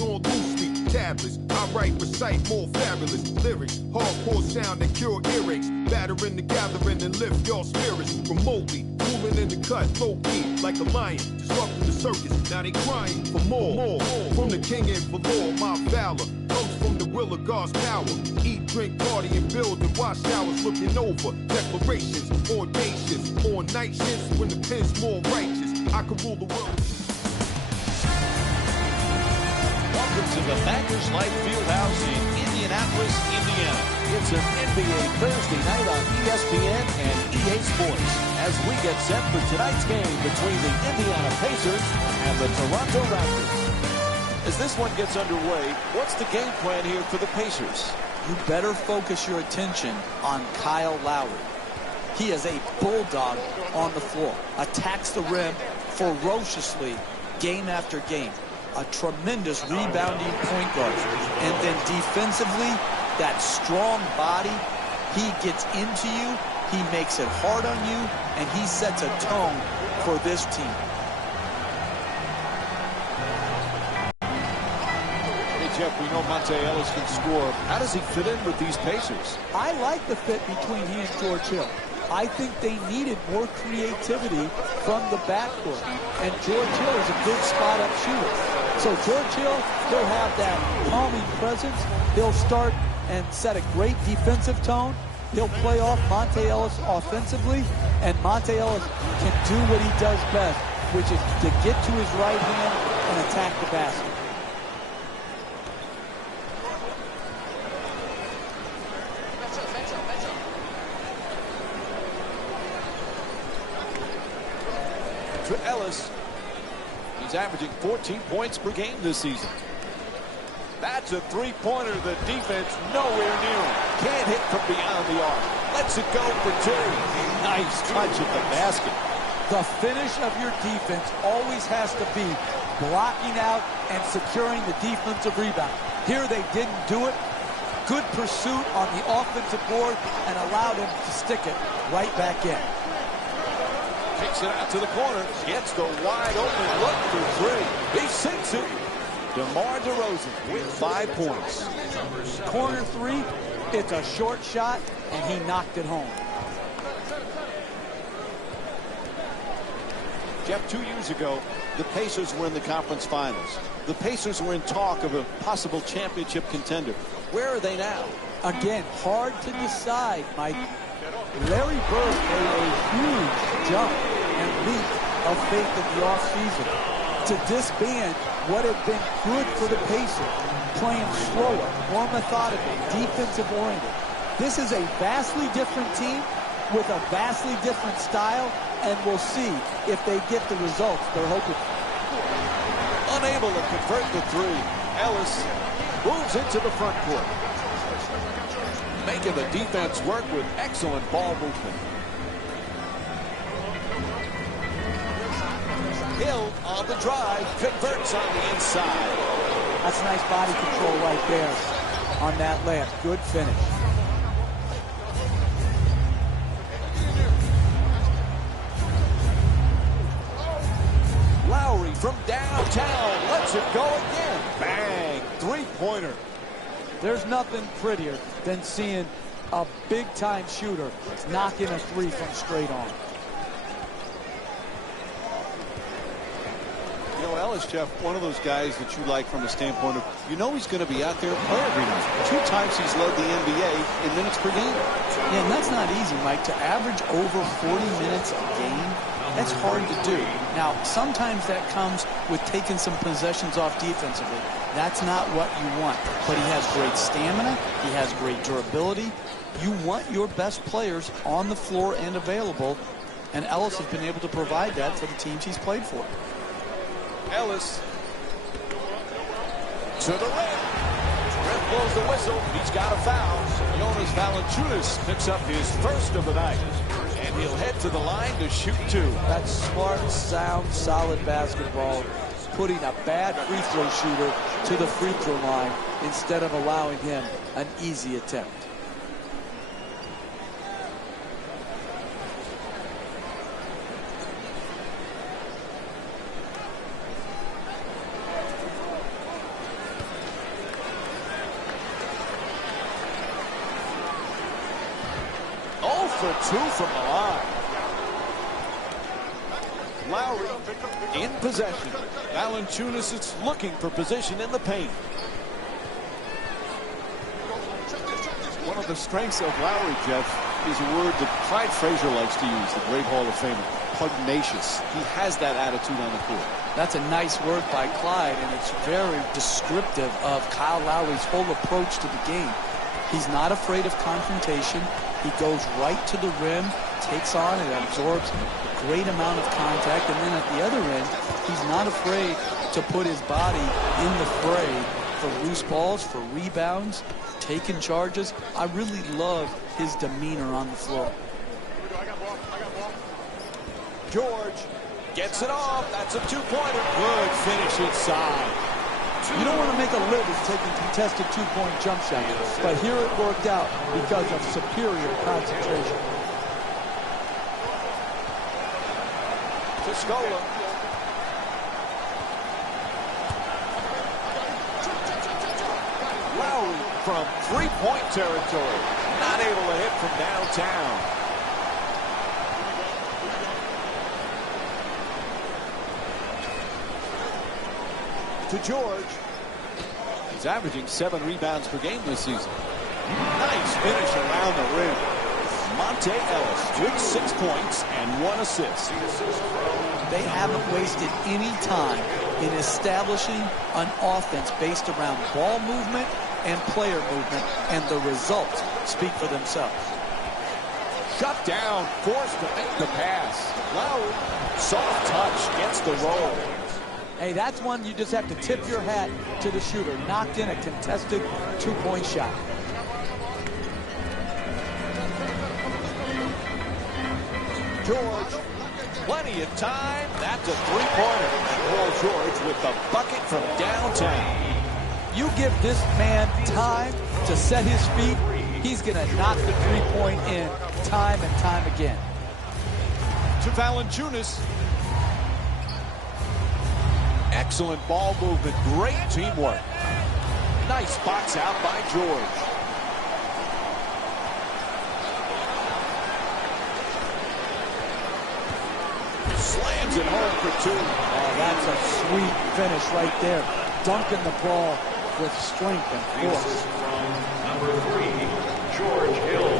on loosely. Tablets, I write, recite more fabulous lyrics. Hardcore sound that cure earaches. Battering the gathering and lift your spirits remotely. Moving in the cut, low key, like a lion. Disrupting the circus, now they crying for more. From the king and valor, my valor comes from the will of God's power. Eat, drink, party, and build and wash showers looking over. Declarations, audacious. On night shifts when the pen's more righteous. I can rule the world. Welcome to the Bankers Life Fieldhouse in Indianapolis, Indiana. It's an NBA Thursday night on ESPN and EA Sports as we get set for tonight's game between the Indiana Pacers and the Toronto Raptors. As this one gets underway, what's the game plan here for the Pacers? You better focus your attention on Kyle Lowry. He is a bulldog on the floor, attacks the rim ferociously game after game. A tremendous rebounding point guard. And then defensively, that strong body, he gets into you, he makes it hard on you, and he sets a tone for this team. Hey, Jeff, we know Monte Ellis can score. How does he fit in with these Pacers? I like the fit between he and George Hill. I think they needed more creativity from the backcourt. And George Hill is a good spot-up shooter. So George Hill, he'll have that calming presence. He'll start and set a great defensive tone. He'll play off Monte Ellis offensively. And Monte Ellis can do what he does best, which is to get to his right hand and attack the basket. To Ellis. He's averaging 14 points per game this season. That's a three-pointer. The defense nowhere near him. Can't hit from beyond the arc. Lets it go for two. Nice touch at the basket. The finish of your defense always has to be blocking out and securing the defensive rebound. Here they didn't do it. Good pursuit on the offensive board and allowed him to stick it right back in. Kicks it out to the corner. Gets the wide open look for three. He sinks it. DeMar DeRozan with 5 points. Corner three. It's a short shot, and he knocked it home. Jeff, 2 years ago, the Pacers were in the conference finals. The Pacers were in talk of a possible championship contender. Where are they now? Again, hard to decide, Mike. Larry Bird made a huge jump and leap of faith in the offseason to disband what had been good for the Pacers, playing slower, more methodical, defensive-oriented. This is a vastly different team with a vastly different style, and we'll see if they get the results they're hoping for. Unable to convert the three, Ellis moves into the front court, making the defense work with excellent ball movement. Hill on the drive, converts on the inside. That's nice body control right there on that layup. Good finish. Lowry from downtown lets it go again. Bang! Three-pointer. There's nothing prettier than seeing a big-time shooter knocking a three from straight on. You know, Ellis, Jeff, one of those guys that you like from the standpoint of, you know he's going to be out there and play every night. 2 times he's led the NBA in minutes per game. Yeah, and that's not easy, Mike. To average over 40 minutes a game, that's hard to do. Now, sometimes that comes with taking some possessions off defensively. That's not what you want. But he has great stamina. He has great durability. You want your best players on the floor and available, and Ellis has been able to provide that for the teams he's played for. Ellis to the rim. Ref blows the whistle. He's got a foul. Jonas Valanciunas picks up his first of the night. And he'll head to the line to shoot 2. That's smart, sound, solid basketball. Putting a bad free throw shooter to the free throw line instead of allowing him an easy attempt. for 2 from the line. Lowry in possession. Valanciunas is looking for position in the paint. One of the strengths of Lowry, Jeff, is a word that Clyde Frazier likes to use, the great Hall of Famer. Pugnacious. He has that attitude on the court. That's a nice word by Clyde, and it's very descriptive of Kyle Lowry's whole approach to the game. He's not afraid of confrontation. He goes right to the rim, takes on and absorbs a great amount of contact, and then at the other end, he's not afraid to put his body in the fray for loose balls, for rebounds, taking charges. I really love his demeanor on the floor. George gets it off. That's a 2-pointer. Good finish inside. You don't want to make a living taking contested 2-point jump shots, but here it worked out because of superior concentration. To Scola. Lowry from 3-point territory. Not able to hit from downtown. To George. He's averaging 7 rebounds per game this season. Nice finish around the rim. Monte Ellis with 6 points and 1 assist. They haven't wasted any time in establishing an offense based around ball movement and player movement, and the results speak for themselves. Shut down, forced to make the pass. Lowry, soft touch, gets the roll. Hey, that's one you just have to tip your hat to the shooter. Knocked in a contested 2-point shot. George, plenty of time. That's a 3-pointer. Paul George with the bucket from downtown. You give this man time to set his feet, he's going to knock the 3-point in time and time again. To Valanciunas. Excellent ball movement. Great teamwork. Nice box out by George. Slams it home for 2. Oh, that's a sweet finish right there. Dunking the ball with strength and force. From number 3, George Hill.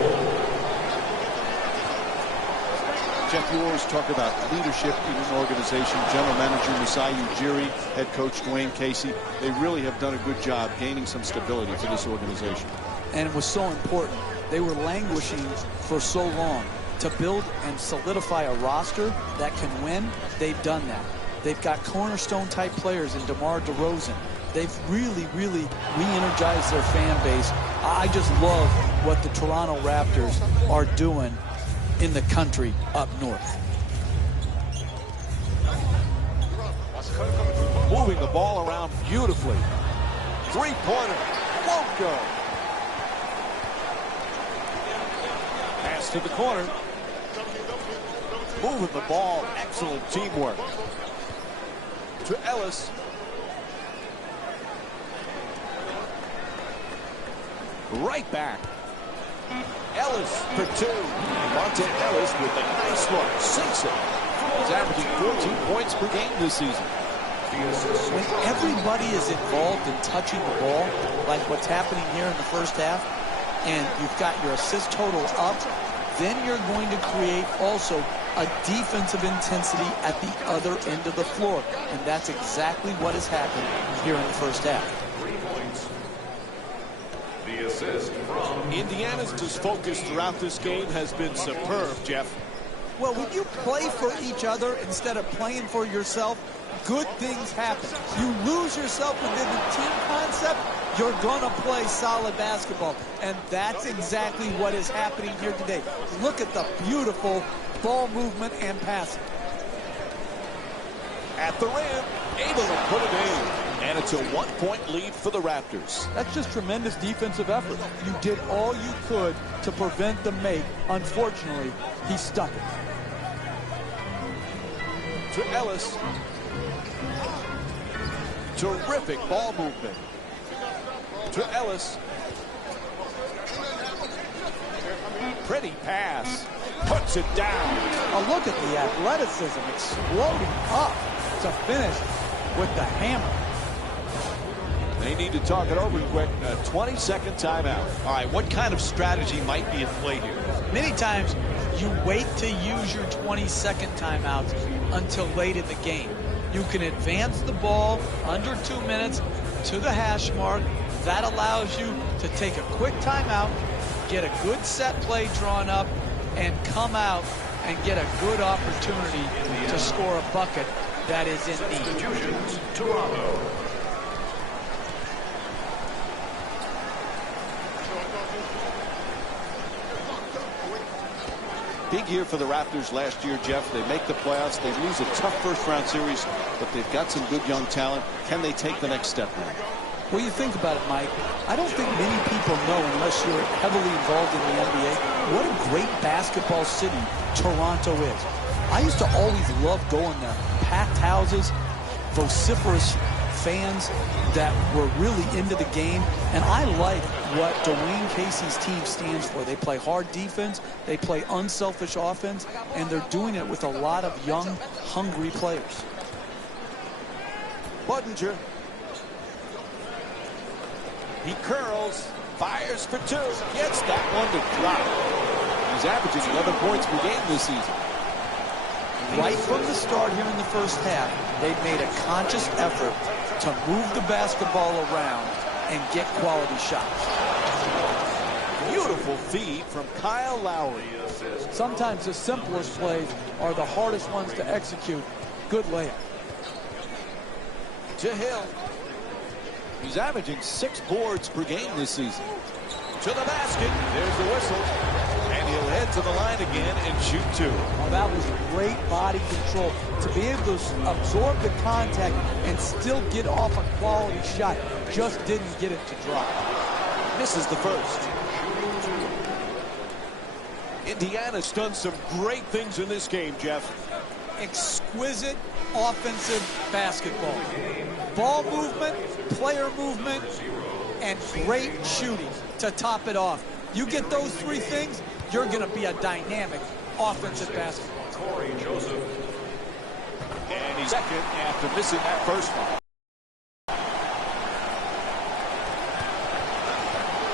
Jeff, you always talk about leadership in an organization. General Manager Masai Ujiri, head coach Dwayne Casey. They really have done a good job gaining some stability for this organization. And it was so important. They were languishing for so long. To build and solidify a roster that can win, they've done that. They've got cornerstone-type players in DeMar DeRozan. They've really, really re-energized their fan base. I just love what the Toronto Raptors are doing in the country up north. Moving the ball around beautifully. 3-pointer. Won't go. Pass to the corner. Moving the ball. Excellent teamwork. To Ellis. Right back. Ellis for 2. Monte Ellis with a nice look. Sinks it. He's averaging 14 points per game this season. When everybody is involved in touching the ball, like what's happening here in the first half, and you've got your assist total up, then you're going to create also a defensive intensity at the other end of the floor. And that's exactly what has happened here in the first half. 3 points. The assist from Indiana's focus throughout this game has been superb, Jeff. Well, when you play for each other instead of playing for yourself, good things happen. You lose yourself within the team concept, you're going to play solid basketball. And that's exactly what is happening here today. Look at the beautiful ball movement and passing. At the rim, able to put it in. And it's a 1-point lead for the Raptors. That's just tremendous defensive effort. You did all you could to prevent the make. Unfortunately, he stuck it. To Ellis. Terrific ball movement. To Ellis. Pretty pass. Puts it down. Oh, look at the athleticism exploding up to finish with the hammer. They need to talk it over quick. A 20-second timeout. All right, what kind of strategy might be at play here? Many times you wait to use your 20-second timeouts until late in the game. You can advance the ball under 2 minutes to the hash mark. That allows you to take a quick timeout, get a good set play drawn up, and come out and get a good opportunity to score a bucket that is in need. Substitutions, Toronto. Big year for the Raptors last year, Jeff. They make the playoffs. They lose a tough first-round series, but they've got some good young talent. Can they take the next step now? Well, you think about it, Mike. I don't think many people know, unless you're heavily involved in the NBA, what a great basketball city Toronto is. I used to always love going there. Packed houses, vociferous fans that were really into the game. And I like what Dwayne Casey's team stands for. They play hard defense, they play unselfish offense, and they're doing it with a lot of young, hungry players. Budinger. He curls, fires for two, gets that one to drop. He's averaging 11 points per game this season. Right from the start here in the first half, they've made a conscious effort to move the basketball around and get quality shots. Beautiful feed from Kyle Lowry. Sometimes the simplest plays are the hardest ones to execute. Good layup. To Hill. He's averaging 6 boards per game this season. To the basket. There's the whistle. And he'll head to the line again and shoot 2. Oh, that was great body control. To be able to absorb the contact and still get off a quality shot. Just didn't get it to drop. Misses the first. Indiana's done some great things in this game, Jeff. Exquisite offensive basketball. Ball movement, player movement, and great shooting to top it off. You get those 3 things, you're going to be a dynamic offensive basketball. Corey Joseph. And he's second after missing that first one.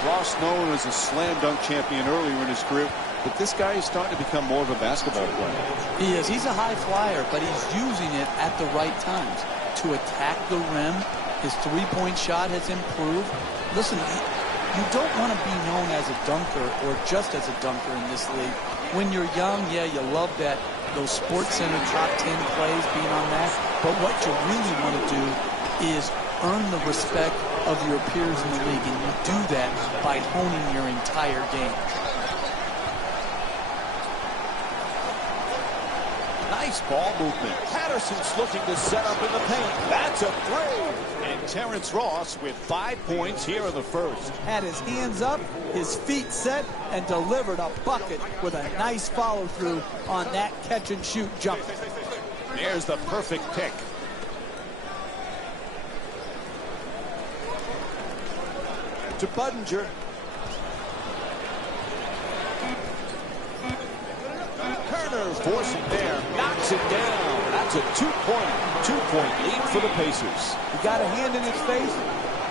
Ross known as a slam dunk champion earlier in his career, but this guy is starting to become more of a basketball player. He is. He's a high flyer, but he's using it at the right times to attack the rim. His three-point shot has improved. Listen, you don't want to be known as a dunker or just as a dunker in this league. When you're young, yeah, you love that, those Sports Center top 10 plays being on that. But what you really want to do is earn the respect of your peers in the league, and you do that by honing your entire game. Nice ball movement. Patterson's looking to set up in the paint. That's a 3. And Terrence Ross with 5 points here in the first. Had his hands up, his feet set, and delivered a bucket with a nice follow-through on that catch-and-shoot jumper. There's the perfect pick. To Budinger. Turner forcing there, knocks it down. That's a two-point lead for the Pacers. He got a hand in his face,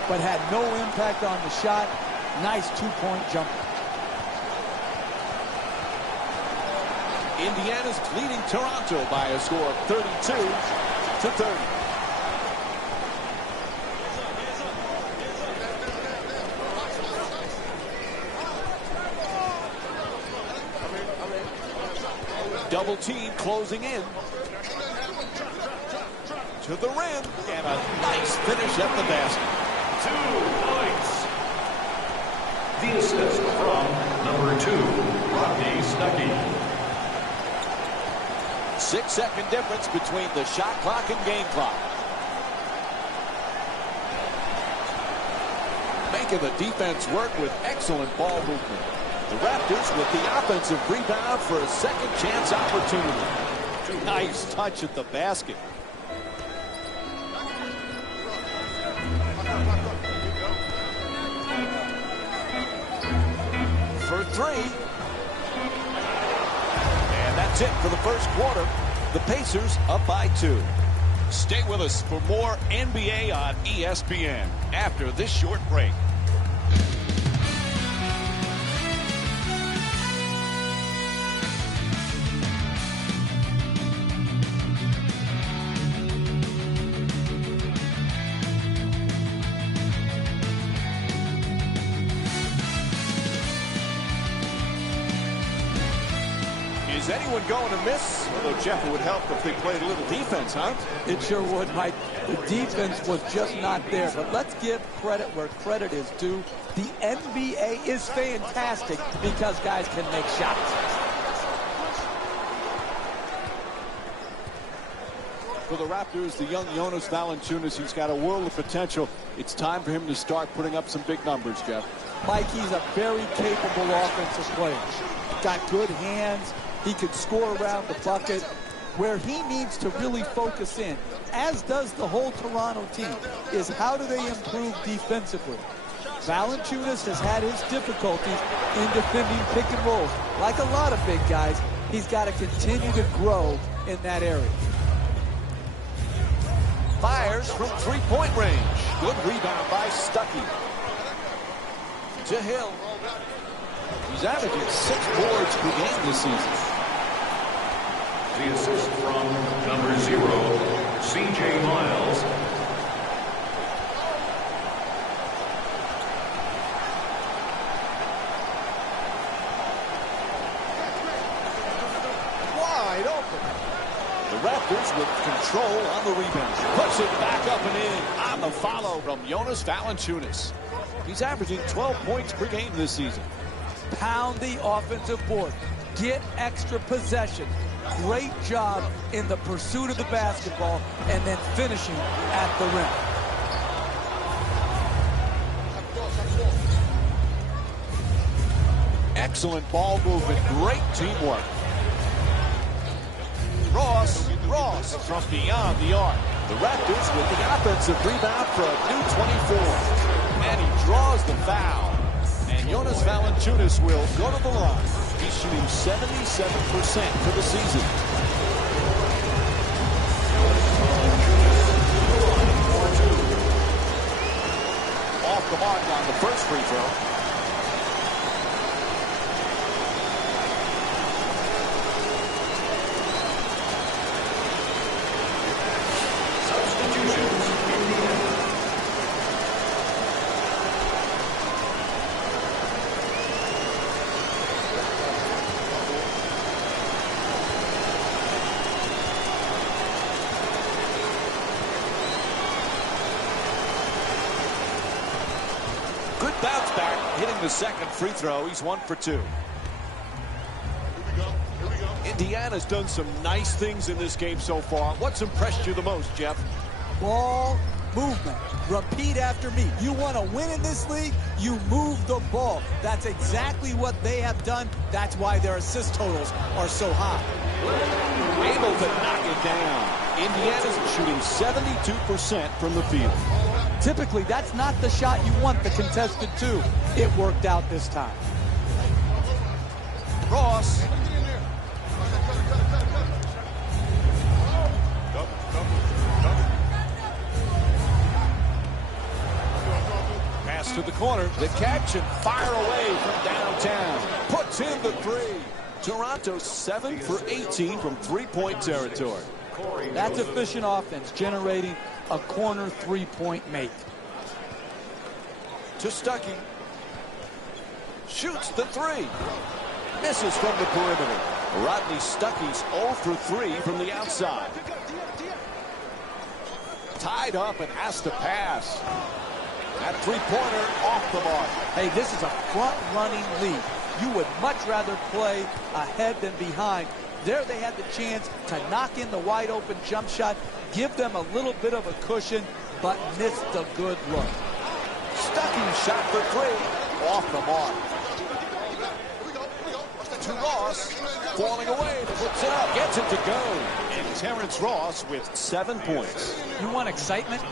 but had no impact on the shot. Nice two-point jumper. Indiana's leading Toronto by a score of 32-30. Double team closing in. To the rim. And a nice finish at the basket. 2 points. The assist from number 2, Rodney Stuckey. 6-second difference between the shot clock and game clock. Making the defense work with excellent ball movement. The Raptors with the offensive rebound for a second chance opportunity. Nice touch at the basket. three. And that's it for the first quarter. The Pacers up by 2. Stay with us for more NBA on ESPN after this short break. Is anyone going to miss? Although, Jeff, it would help if they played a little defense, huh? It sure would, Mike. The defense was just not there. But let's give credit where credit is due. The NBA is fantastic because guys can make shots. For the Raptors, the young Jonas Valanciunas, he's got a world of potential. It's time for him to start putting up some big numbers, Jeff. Mike, he's a very capable offensive player. Got good hands. He could score around the bucket. Where he needs to really focus in, as does the whole Toronto team, is how do they improve defensively. Valanciunas has had his difficulties in defending pick and rolls. Like a lot of big guys, he's got to continue to grow in that area. Fires from three-point range. Good rebound by Stuckey. To Hill. He's averaging 6 boards per game this season. The assist from number 0, C.J. Miles. Wide open. The Raptors with control on the rebound. Puts it back up and in on the follow from Jonas Valanciunas. He's averaging 12 points per game this season. Pound the offensive board. Get extra possession. Great job in the pursuit of the basketball and then finishing at the rim. Excellent ball movement. Great teamwork. Ross from beyond the arc. The Raptors with the offensive rebound for a new 24. And he draws the foul. And Jonas Valanciunas will go to the line. He's shooting 77% for the season. Off the mark on the first free throw. Substitutions in the end. Good bounce back, hitting the second free throw. He's 1 for 2. Indiana's done some nice things in this game so far. What's impressed you the most, Jeff? Ball movement. Repeat after me. You want to win in this league? You move the ball. That's exactly what they have done. That's why their assist totals are so high. Able to knock it down. Indiana's shooting 72% from the field. Typically, that's not the shot you want the contested to. It worked out this time. Ross. Pass to the corner. The catch and fire away from downtown. Puts in the 3. Toronto 7 for 18 from three-point territory. That's efficient offense, generating a corner three-point make. To Stuckey. Shoots the 3. Misses from the perimeter. Rodney Stuckey's 0 for 3 from the outside. Tied up and has to pass. That three-pointer off the mark. Hey, this is a front-running lead. You would much rather play ahead than behind. There they had the chance to knock in the wide-open jump shot, give them a little bit of a cushion, but missed a good look. Stuckey shot for 3. Off the mark. To Ross. Falling away. Puts it up. Gets it to go. And Terrence Ross with 7 points. You want excitement?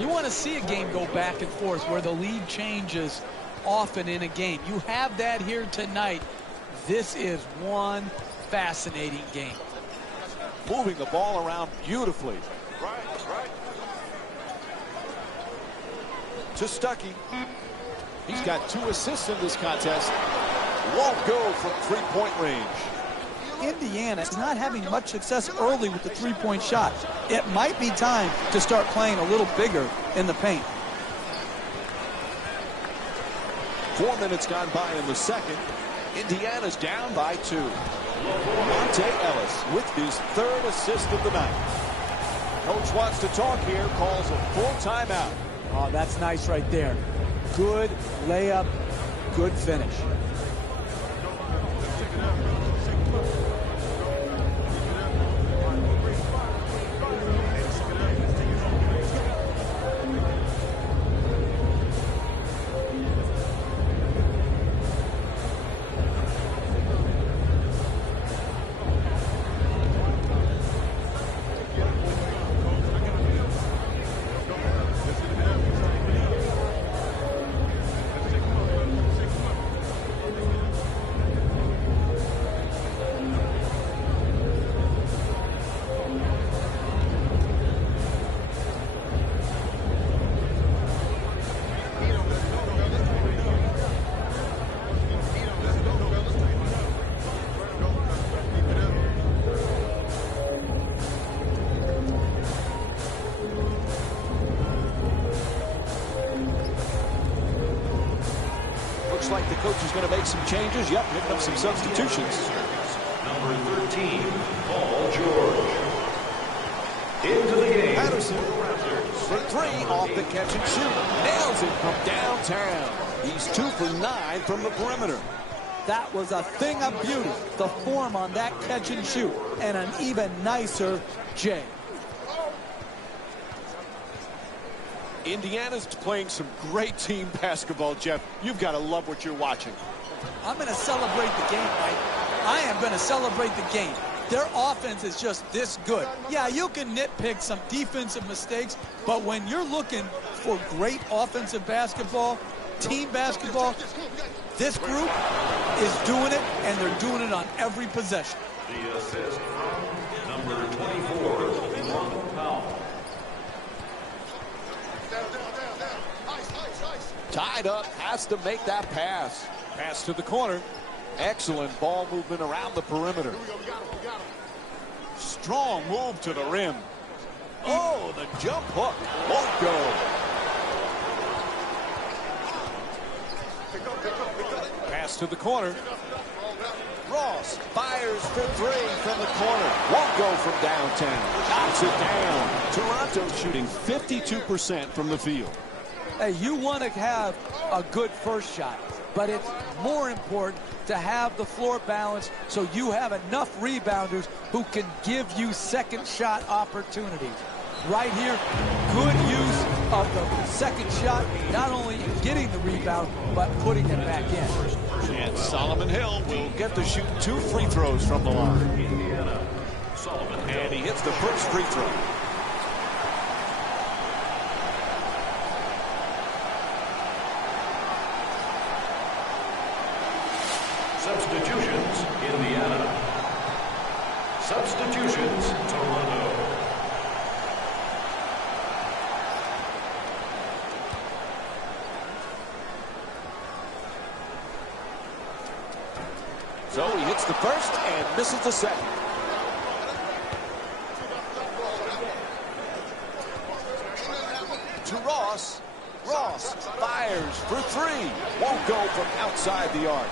You want to see a game go back and forth where the lead changes often in a game. You have that here tonight. This is one fascinating game. Moving the ball around beautifully. To Stuckey. He's got 2 assists in this contest. Won't go from three-point range. Indiana is not having much success early with the three-point shot. It might be time to start playing a little bigger in the paint. 4 minutes gone by in the second. Indiana's down by 2. Monte Ellis with his 3rd assist of the night. Coach wants to talk here, calls a full timeout. Oh, that's nice right there. Good layup, good finish. Like the coach is going to make some changes. Yep, picking up some substitutions. Number 13, Paul George. Into the game. Patterson for 3 off the catch and shoot. Nails it from downtown. He's 2 for 9 from the perimeter. That was a thing of beauty. The form on that catch and shoot. And an even nicer Jay. Indiana's playing some great team basketball, Jeff. You've got to love what you're watching. I'm going to celebrate the game, Mike. I am going to celebrate the game. Their offense is just this good. Yeah, you can nitpick some defensive mistakes, but when you're looking for great offensive basketball, team basketball, this group is doing it, and they're doing it on every possession. The assist from number 24, Ron Powell. Tied up, has to make that pass. Pass to the corner. Excellent ball movement around the perimeter. Strong move to the rim. Oh, the jump hook won't go. Pass to the corner. Ross fires for 3 from the corner. Won't go from downtown. Knocks it down. Toronto shooting 52% from the field. Hey, you want to have a good first shot, but it's more important to have the floor balance so you have enough rebounders who can give you second shot opportunities. Right here, good use of the second shot, not only in getting the rebound, but putting it back in. And Solomon Hill will get to shoot 2 free throws from the line. Indiana, Solomon. And he hits the first free throw. Substitutions, Indiana. Substitutions, Toronto. So he hits the first and misses the second. To Ross. Ross fires for 3. Won't go from outside the arc.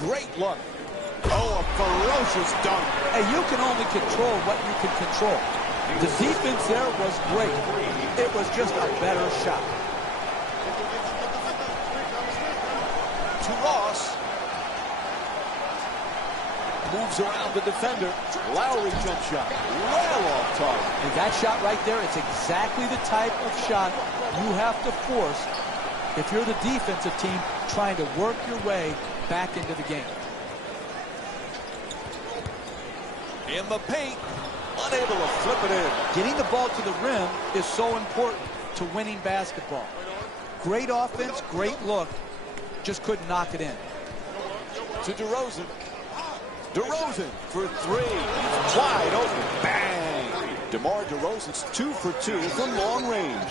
Great look. Oh, a ferocious dunk. Hey, you can only control what you can control. The defense there was great. It was just a better shot. To Ross. Moves around the defender. Lowry jump shot. Well off target. And that shot right there, it's exactly the type of shot you have to force if you're the defensive team trying to work your way back into the game. In the paint. unable to flip it in. Getting the ball to the rim is so important to winning basketball. Great offense, great look. Just couldn't knock it in. To DeRozan. DeRozan for three. He's wide open. Bang! DeMar DeRozan's 2 for 2 from long range.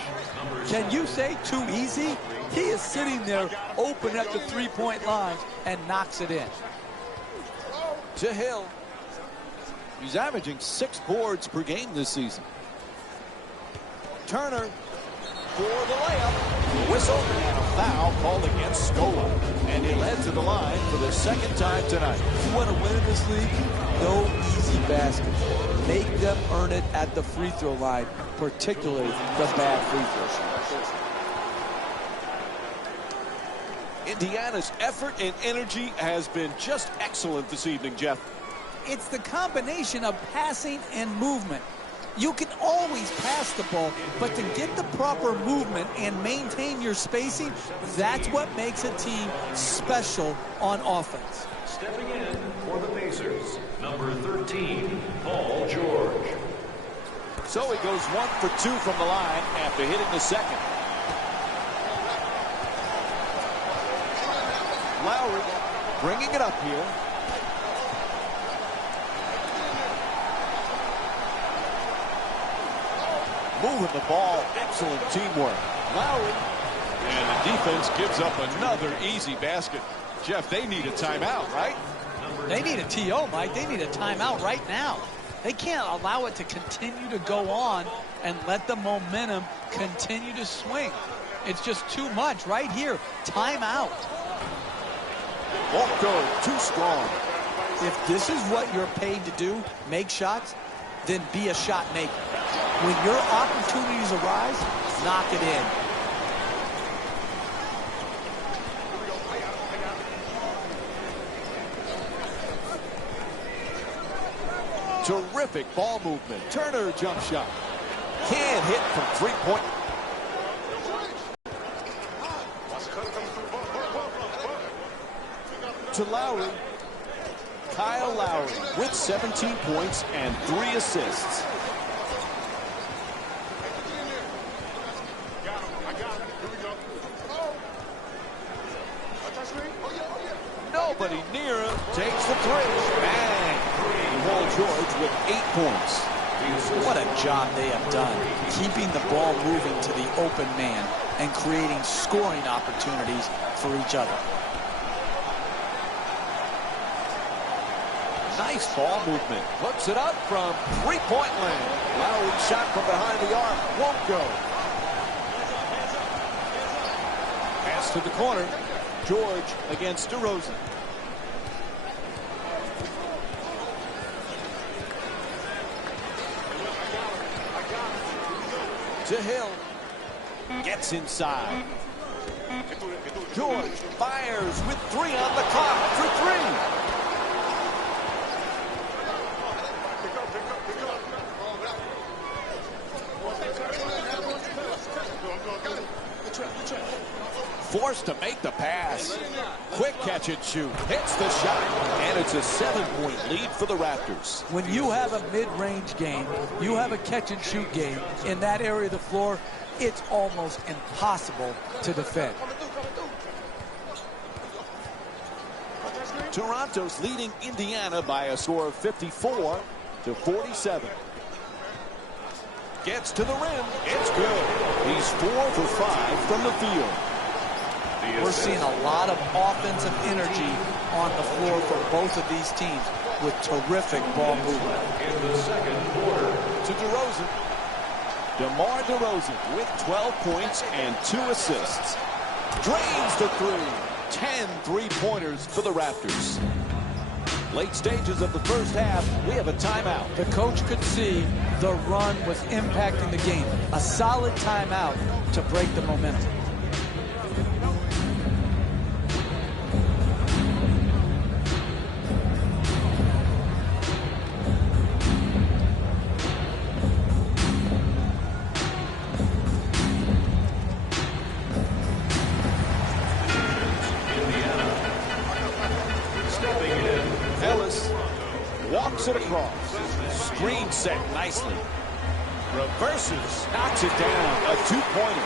Can you say too easy? He is sitting there open at the three-point line and knocks it in. To Hill. He's averaging 6 boards per game this season. Turner for the layup. Whistle and a foul called against Scola. And he'll head to the line for the second time tonight. You want to win in this league? No easy baskets. Make them earn it at the free throw line, particularly the bad free throws. Indiana's effort and energy has been just excellent this evening, Jeff. It's the combination of passing and movement. You can always pass the ball, but to get the proper movement and maintain your spacing, that's what makes a team special on offense. Stepping in for the Pacers, number 13, Paul George. So he goes 1 for 2 from the line after hitting the second. Lowry bringing it up here. Moving the ball. Excellent teamwork. Lowry. And the defense gives up another easy basket. Jeff, they need a timeout, right? They need a TO, Mike. They need a timeout right now. They can't allow it to continue to go on and let the momentum continue to swing. It's just too much right here. Timeout. Won't go too strong. If this is what you're paid to do, make shots, then be a shot maker. When your opportunities arise, knock it in. Terrific ball movement. Turner jump shot. Can't hit from three-point. To Lowry. Kyle Lowry with 17 points and 3 assists. Nobody near him. Takes the three. Bang. Paul George with 8 points. What a job they have done, keeping the ball moving to the open man and creating scoring opportunities for each other. Nice ball movement. Puts it up from three-point land. Lowry shot from behind the arc. Won't go. Pass to the corner. George against DeRozan. To Hill. Gets inside. George fires with 3 on the clock for 3. Forced to make the pass. Quick catch and shoot. Hits the shot. And it's a 7-point lead for the Raptors. When you have a mid-range game, you have a catch-and-shoot game in that area of the floor, it's almost impossible to defend. Toronto's leading Indiana by a score of 54-47. Gets to the rim. It's good. He's 4 for 5 from the field. We're seeing a lot of offensive energy on the floor for both of these teams with terrific ball movement. In the second quarter. To DeRozan. DeMar DeRozan with 12 points and 2 assists. Drains the 3. 10 three-pointers for the Raptors. Late stages of the first half, we have a timeout. The coach could see the run was impacting the game. A solid timeout to break the momentum. It across. screen set nicely. Reverses, knocks it down. A two-pointer.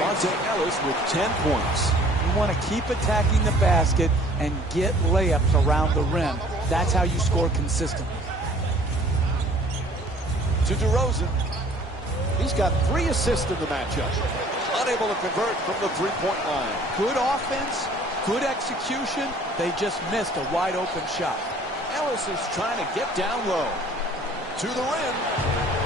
Monte Ellis with 10 points. You want to keep attacking the basket and get layups around the rim. That's how you score consistently. To DeRozan. He's got 3 assists in the matchup. Unable to convert from the three-point line. Good offense, good execution. They just missed a wide-open shot. Ellis is trying to get down low. To the rim.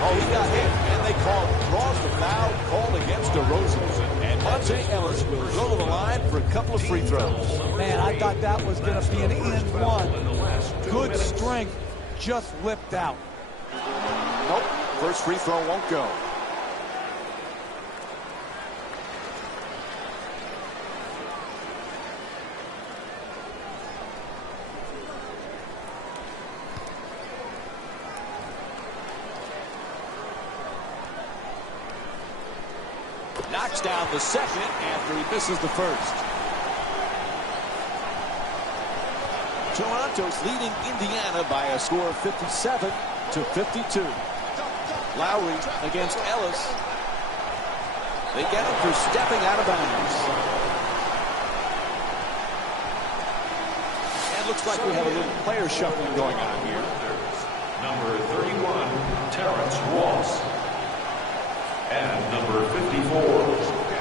Oh, he got hit, and they call it. Draws the foul called against DeRozan. And Monte Ellis will go to the line for a couple of free throws. Man, I thought that was going to be an and one. Good strength, just lipped out. Nope, first free throw won't go. Knocks down the second after he misses the first. Toronto's leading Indiana by a score of 57-52. Lowry against Ellis. They get him for stepping out of bounds. And looks like we have a little player shuffling going on here. Number 31, Terrence Ross. And number 54,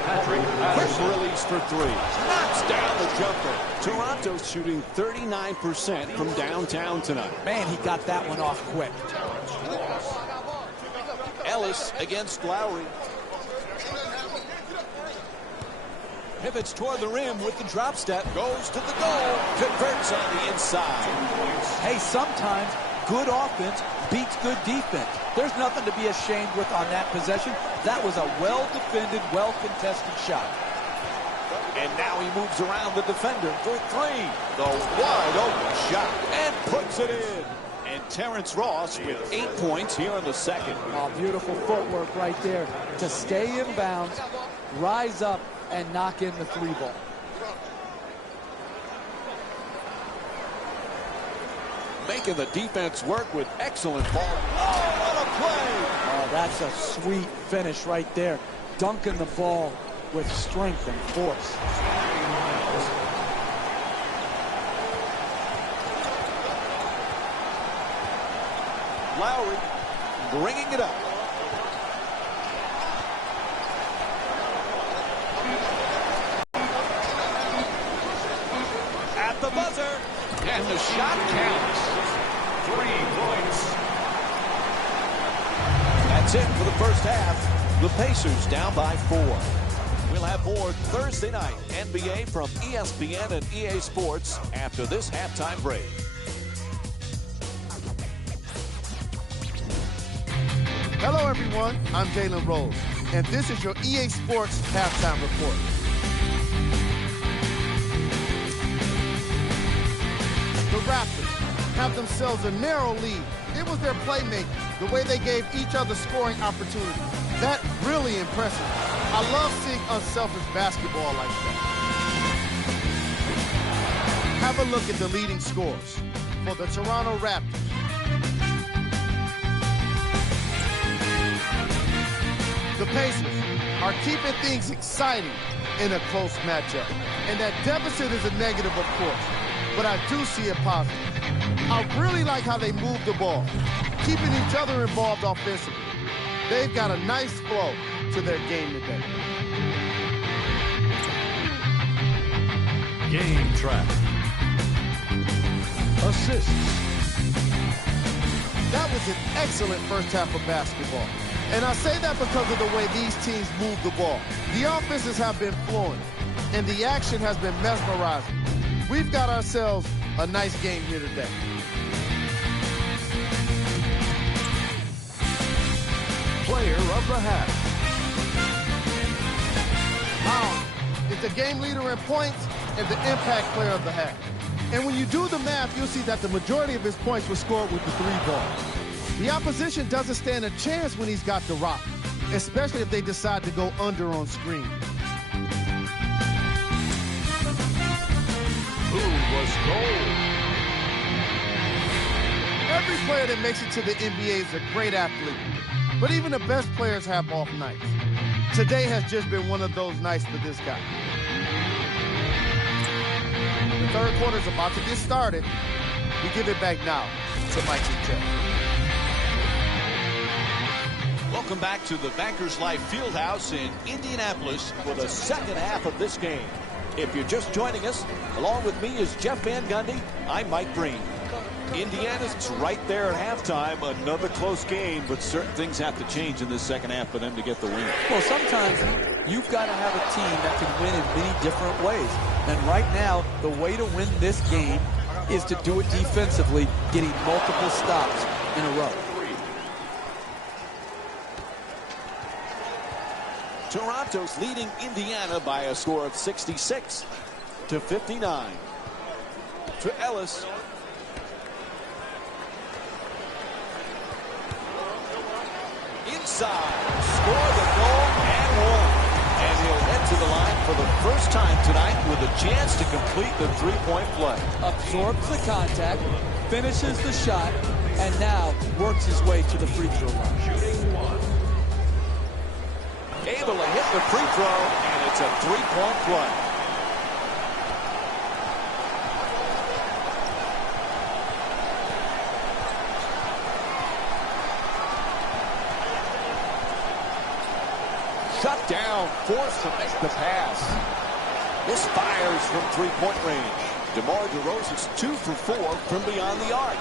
Patrick Patterson. Quick release for 3. Knocks down the jumper. Toronto's shooting 39% from downtown tonight. Man, he got that one off quick. Ellis against Lowry. Pivots toward the rim with the drop step. Goes to the goal. Converts on the inside. Hey, sometimes good offense beats good defense. There's nothing to be ashamed with on that possession. That was a well-defended, well-contested shot. And now he moves around the defender for 3. The wide-open shot. And puts it in. And Terrence Ross with 8 points here in the second. Oh, beautiful footwork right there to stay in bounds, rise up, and knock in the 3 ball. Making the defense work with excellent ball. Oh, what a play! Oh, that's a sweet finish right there. Dunking the ball with strength and force. Lowry bringing it up. At the buzzer. And the shot counts. 3 points. That's it for the first half. The Pacers down by 4. We'll have more Thursday night NBA from ESPN and EA Sports after this halftime break. Hello, everyone. I'm Jalen Rose, and this is your EA Sports halftime report. The Raptors have themselves a narrow lead. It was their playmaking, the way they gave each other scoring opportunities. That really impressed me. I love seeing unselfish basketball like that. Have a look at the leading scores for the Toronto Raptors. The Pacers are keeping things exciting in a close matchup. And that deficit is a negative, of course, but I do see it positive. I really like how they move the ball, keeping each other involved offensively. They've got a nice flow to their game today. Game track. Assists. That was an excellent first half of basketball. And I say that because of the way these teams move the ball. The offenses have been flowing, and the action has been mesmerizing. We've got ourselves a nice game here today. Player of the half. Brown is the game leader in points and the impact player of the half. And when you do the math, you'll see that the majority of his points were scored with the 3 ball. The opposition doesn't stand a chance when he's got the rock, especially if they decide to go under on screen. Who was gold? Every player that makes it to the NBA is a great athlete. But even the best players have off nights. Today has just been one of those nights for this guy. The third quarter is about to get started. We give it back now to Mike and Jeff. Welcome back to the Bankers Life Fieldhouse in Indianapolis for the second half of this game. If you're just joining us, along with me is Jeff Van Gundy. I'm Mike Breen. Indiana's right there at halftime. Another close game, but certain things have to change in this second half for them to get the win. Well, sometimes you've got to have a team that can win in many different ways. And right now, the way to win this game is to do it defensively, getting multiple stops in a row. Toronto's leading Indiana by a score of 66-59. To Ellis. Inside. Score the goal and one. And he'll head to the line for the first time tonight with a chance to complete the three-point play. Absorbs the contact, finishes the shot, and now works his way to the free throw line. Able to hit the free throw, and it's a three-point play. Shut down, forced to make the pass. This fires from three-point range. DeMar DeRozan's 2 for 4 from beyond the arc.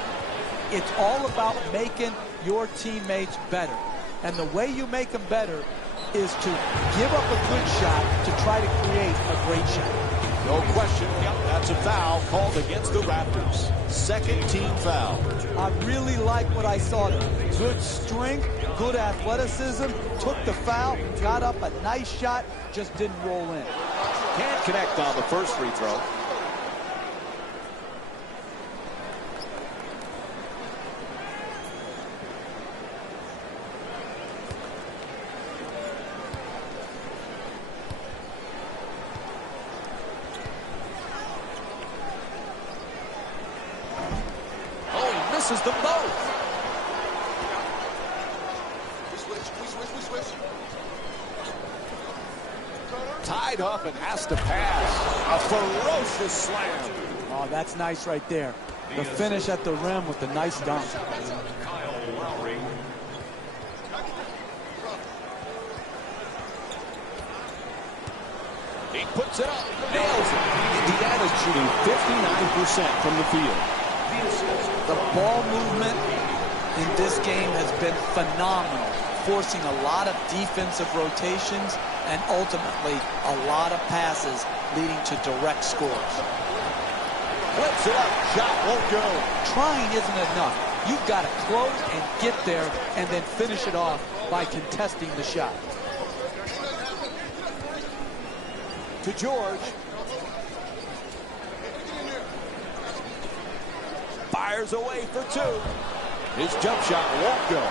It's all about making your teammates better. And the way you make them better is to give up a good shot to try to create a great shot. No question. Yep, that's a foul called against the Raptors. Second team foul. I really like what I saw there. Good strength, good athleticism, took the foul, got up a nice shot, just didn't roll in. Can't connect on the first free throw. Misses them both. Tied up and has to pass. A ferocious slam. Oh, that's nice right there. The finish at the rim with the nice dunk. He puts it up. Nails it. Indiana's shooting 59% from the field. The ball movement in this game has been phenomenal, forcing a lot of defensive rotations and ultimately a lot of passes leading to direct scores. Flips it up, shot won't go. Trying isn't enough. You've got to close and get there and then finish it off by contesting the shot. To George. Fires away for two. His jump shot won't go.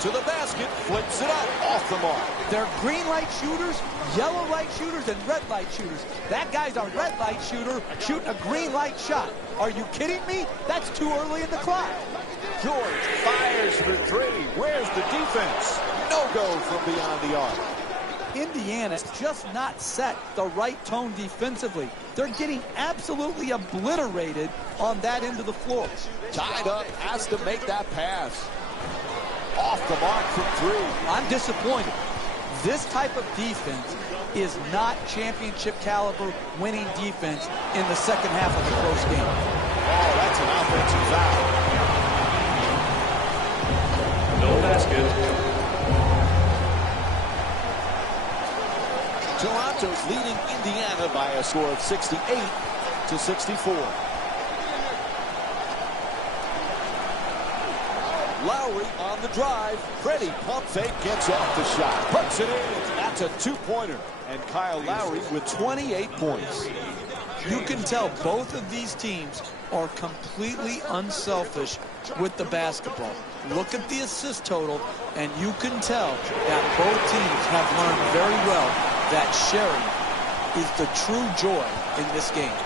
To the basket, flips it up, off the mark. They're green light shooters, yellow light shooters, and red light shooters. That guy's a red light shooter shooting a green light shot. Are you kidding me? That's too early in the clock. George fires for three. Where's the defense? No go from beyond the arc. Indiana's just not set the right tone defensively. They're getting absolutely obliterated on that end of the floor. Tied up, has to make that pass. Off the mark from three. I'm disappointed. This type of defense is not championship caliber winning defense in the second half of a close game. Oh, that's an offensive foul. No basket. Toronto's leading Indiana by a score of 68-64. Lowry on the drive. Pretty pump fake, gets off the shot. Puts it in. That's a two-pointer. And Kyle Lowry with 28 points. You can tell both of these teams are completely unselfish with the basketball. Look at the assist total, and you can tell that both teams have learned very well that sharing is the true joy in this game.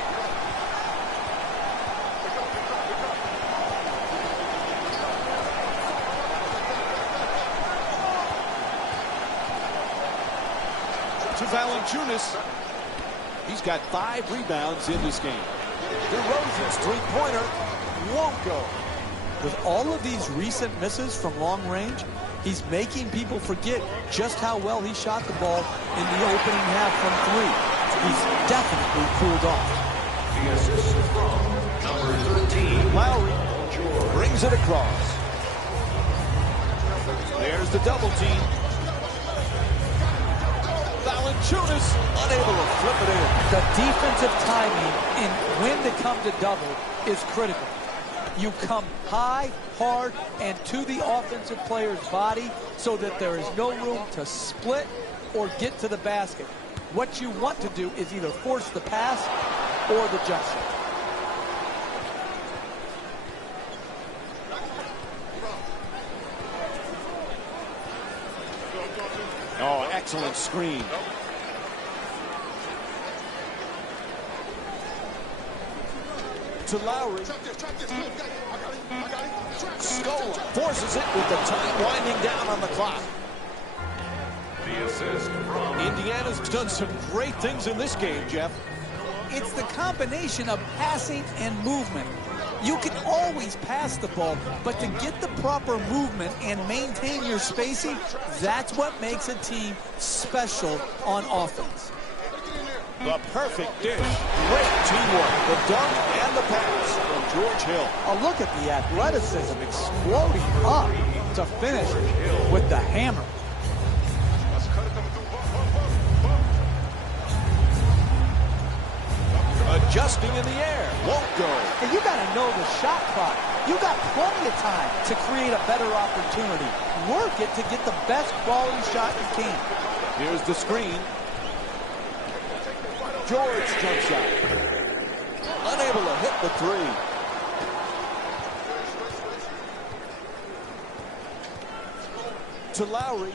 To Valanciunas. He's got 5 rebounds in this game. DeRozan's three-pointer won't go. With all of these recent misses from long range, he's making people forget just how well he shot the ball in the opening half from 3. He's definitely cooled off. The assist from number 13. Lowry brings it across. There's the double team. Valanciunas unable to flip it in. The defensive timing and when to come to double is critical. You come high, hard, and to the offensive player's body so that there is no room to split or get to the basket. What you want to do is either force the pass or the jump shot. Oh, excellent screen. To Lowry. Scola forces it with the time winding down on the clock. The assist from Indiana's done some great things in this game, Jeff. It's the combination of passing and movement. You can always pass the ball, but to get the proper movement and maintain your spacing, that's what makes a team special on offense. The perfect dish. Great teamwork. The dunk and the pass from George Hill. Oh, look at the athleticism exploding up to finish with the hammer. Adjusting in the air. Won't go. And you got to know the shot clock. You got plenty of time to create a better opportunity. Work it to get the best quality shot you can. Here's the screen. George jump shot. Unable to hit the 3. To Lowry.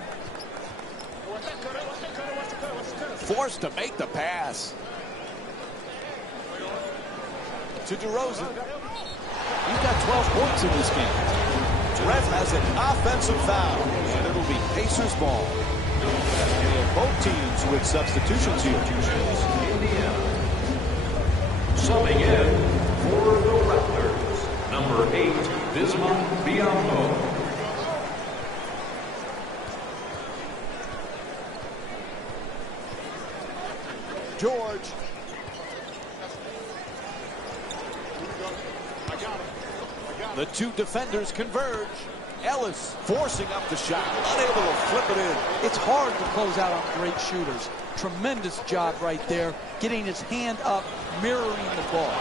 Forced to make the pass. To DeRozan. He's got 12 points in this game. Ref has an offensive foul, and it'll be Pacers ball. And both teams with substitutions here. Indiana. Subbing in for the Raptors, number 8, Bismarck Biyombo. George. The two defenders converge. Ellis forcing up the shot, unable to flip it in. It's hard to close out on great shooters. Tremendous job right there, getting his hand up, mirroring the ball.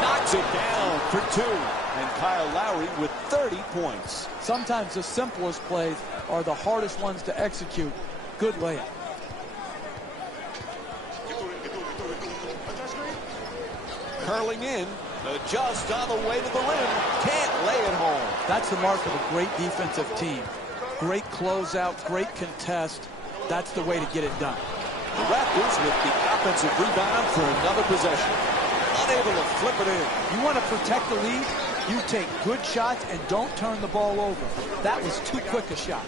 Knocks it down for 2. And Kyle Lowry with 30 points. Sometimes the simplest plays are the hardest ones to execute. Good layup. Curling in, just on the way to the rim. Can't lay it home. That's the mark of a great defensive team. Great closeout, great contest. That's the way to get it done. The Raptors with the offensive rebound for another possession. Unable to flip it in. You want to protect the lead? You take good shots and don't turn the ball over. That was too quick a shot.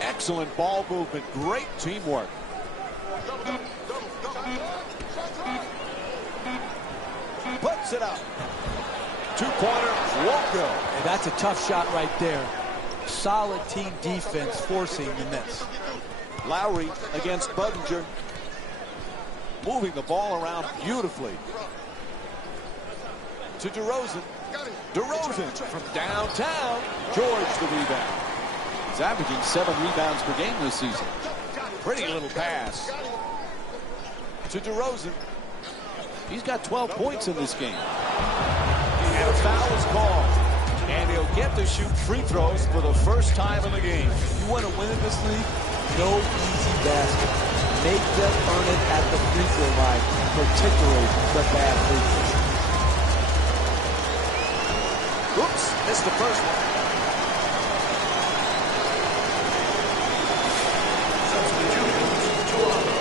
Excellent ball movement. Great teamwork. Puts it up. Two-pointer won't go. And that's a tough shot right there. Solid team defense forcing the miss. Lowry against Budinger. Moving the ball around beautifully. To DeRozan. DeRozan from downtown. George the rebound. He's averaging 7 rebounds per game this season. Pretty little pass. To DeRozan. He's got 12 points in this game. And a foul is called. And he'll get to shoot free throws for the first time in the game. You want to win in this league? No easy basket. Make them earn it at the free throw line, particularly the bad free throws. Oops, missed the first one. Substitutions, Toronto.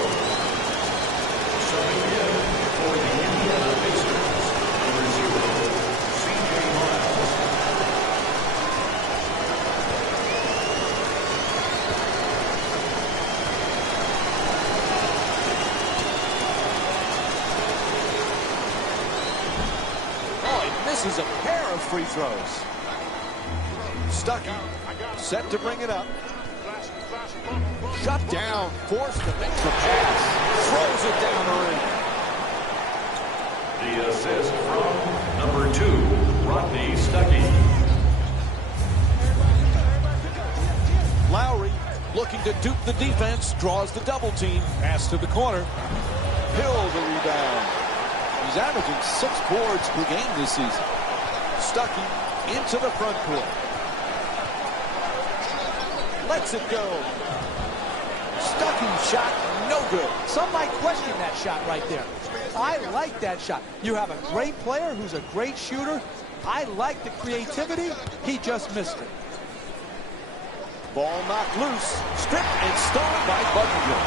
Subbing in for the Indiana Pacers, number 0, C.J. Miles. misses a pair of free throws. Stuckey set to bring it up. Shut down, forced to make the pass. Throws it down the ring. The assist from number 2, Rodney Stuckey. Lowry looking to dupe the defense, draws the double team. Pass to the corner. Hill the rebound. He's averaging 6 boards per game this season. Stuckey into the front court. Lets it go. Stuckey shot, no good. Some might question that shot right there. I like that shot. You have a great player who's a great shooter. I like the creativity. He just missed it. Ball knocked loose. Stripped and stolen by Buckingham.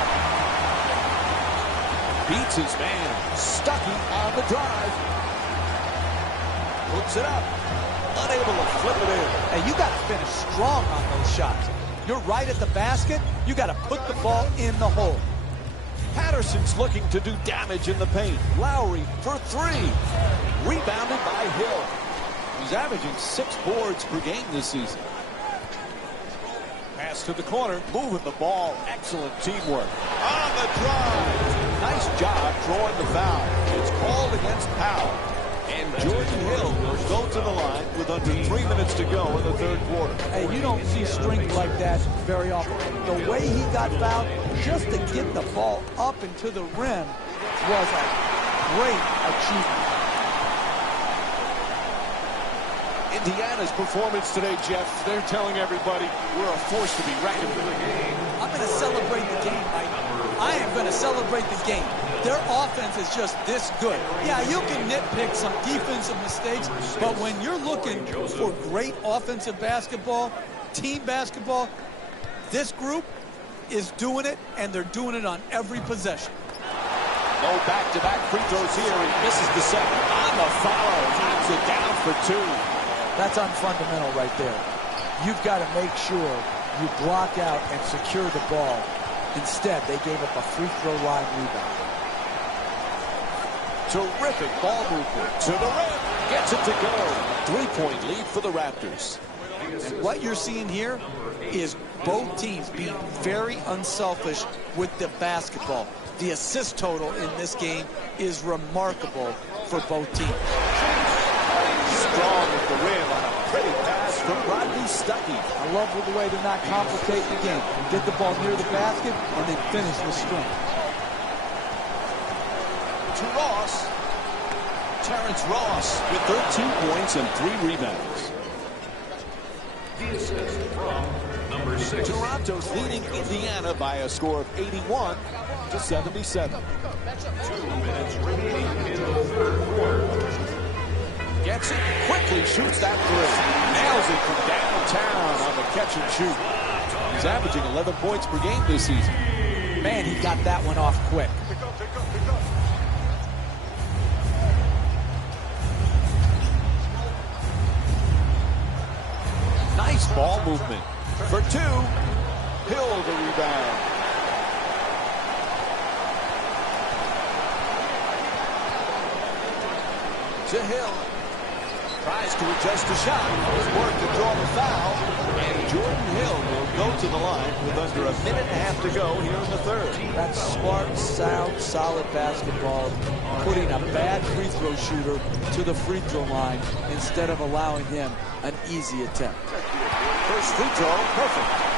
Beats his man. Stuckey on the drive. Hooks it up. Unable to flip it in. And you got to finish strong on those shots. You're right at the basket. You got to put the ball in the hole. Patterson's looking to do damage in the paint. Lowry for 3. Rebounded by Hill. He's averaging 6 boards per game this season. Pass to the corner, moving the ball. Excellent teamwork. On the drive. Nice job drawing the foul. It's called against Powell. And Jordan Hill will go to the line with under 3 minutes to go in the third quarter. Hey, you don't see strength like that very often. The way he got fouled, just to get the ball up and to the rim was a great achievement. Indiana's performance today, Jeff, they're telling everybody we're a force to be reckoned with. I'm going to celebrate the game, Mike. I am going to celebrate the game. Their offense is just this good. Yeah, you can nitpick some defensive mistakes, but when you're looking for great offensive basketball, team basketball, this group is doing it, and they're doing it on every possession. No back-to-back free throws here. He misses the second. On the follow, knocks it down for 2. That's unfundamental right there. You've got to make sure you block out and secure the ball. Instead, they gave up a free throw line rebound. Terrific ball movement to the rim. Gets it to go. 3-point lead for the Raptors. And what you're seeing here is both teams being very unselfish with the basketball. The assist total in this game is remarkable for both teams. Strong with the rim on a pretty pass from Rodney Stuckey. I love the way they're not complicating the game. Get the ball near the basket and then finish with strength. To Ross. Terrence Ross with 13 points and 3 rebounds. The assist from number 6. Toronto's leading Indiana by a score of 81-77. 2 minutes remaining in the third quarter. Gets it, quickly shoots that 3. Nails it from downtown on the catch and shoot. He's averaging 11 points per game this season. Man, he got that one off quick. Nice ball movement. For 2, Hill the rebound. To Hill. Tries to adjust the shot. His work to draw the foul. And Jordan Hill will go to the line with under a minute and a half to go here in the third. That's smart, sound, solid basketball. Putting a bad free throw shooter to the free throw line instead of allowing him an easy attempt. First free throw, perfect.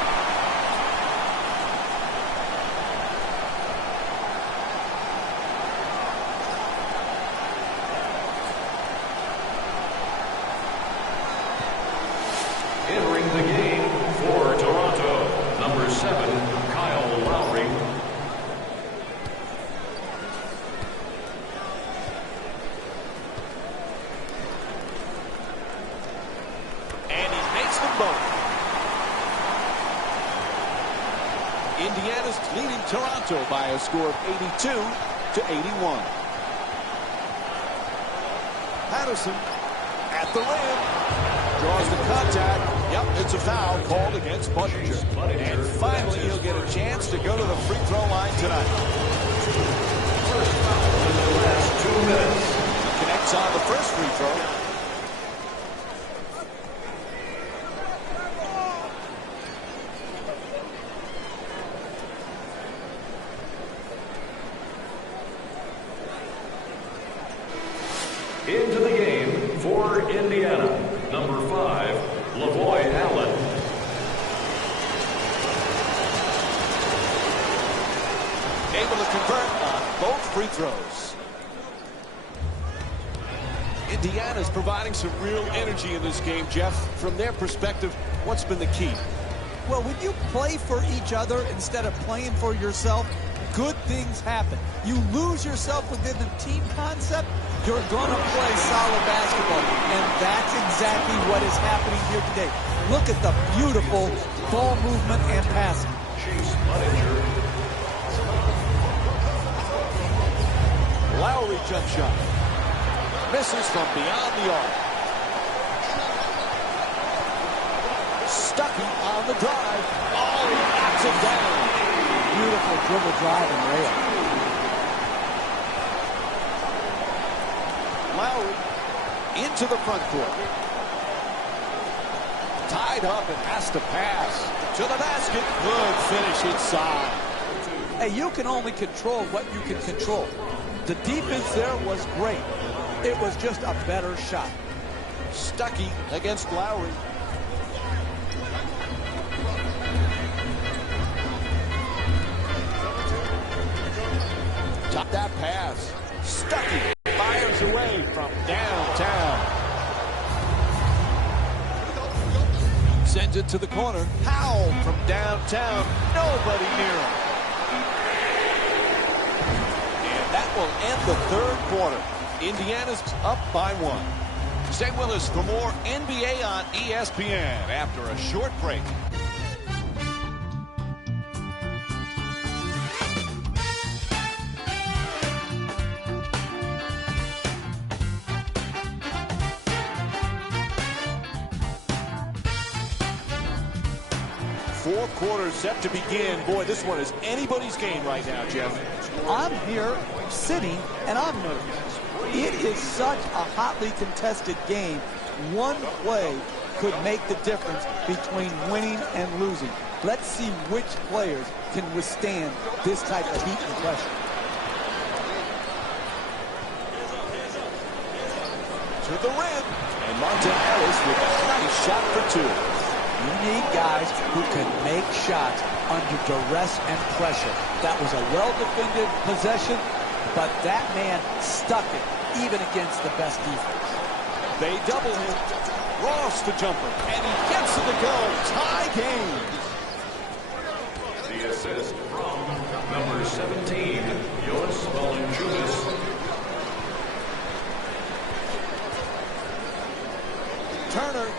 Entering the game for Toronto, number 7, Kyle Lowry. And he makes them both. Indiana's leading Toronto by a score of 82-81. Patterson at the rim. Draws the contact. Yep, it's a foul called against Buttinger. And finally, he'll get a chance to go to the free throw line tonight. First foul in the last 2 minutes. Connects on the first free throw. Into the game for Indiana, number 5, Lavoy Allen. Able to convert on both free throws. Indiana's providing some real energy in this game, Jeff. From their perspective, what's been the key? Well, when you play for each other instead of playing for yourself, good things happen. You lose yourself within the team concept, you're going to play solid basketball. And that's exactly what is happening here today. Look at the beautiful ball movement and passing. Lowry jump shot. Misses from beyond the arc. Stuckey on the drive. Oh, he knocks it down. Beautiful dribble drive and layup. Lowry into the front court. Tied up and has to pass. To the basket. Good finish inside. Hey, you can only control what you can control. The defense there was great. It was just a better shot. Stuckey against Lowry. Top that pass. Stuckey fires away from downtown. Sends it to the corner. Powell from downtown. Nobody near him. And that will end the third quarter. Indiana's up by 1. Stay with us for more NBA on ESPN after a short break. Fourth quarter set to begin. Boy, this one is anybody's game right now, Jeff. I'm here sitting and I'm nervous. It is such a hotly contested game. One play could make the difference between winning and losing. Let's see which players can withstand this type of heat and pressure. To the rim. And Martin Ellis with a nice shot for 2. You need guys who can make shots under duress and pressure. That was a well-defended possession, but that man stuck it even against the best defense. They double him. Ross the jumper, and he gets to the goal. Tie game. The assist from number 17, Jonas Valanciunas. Turner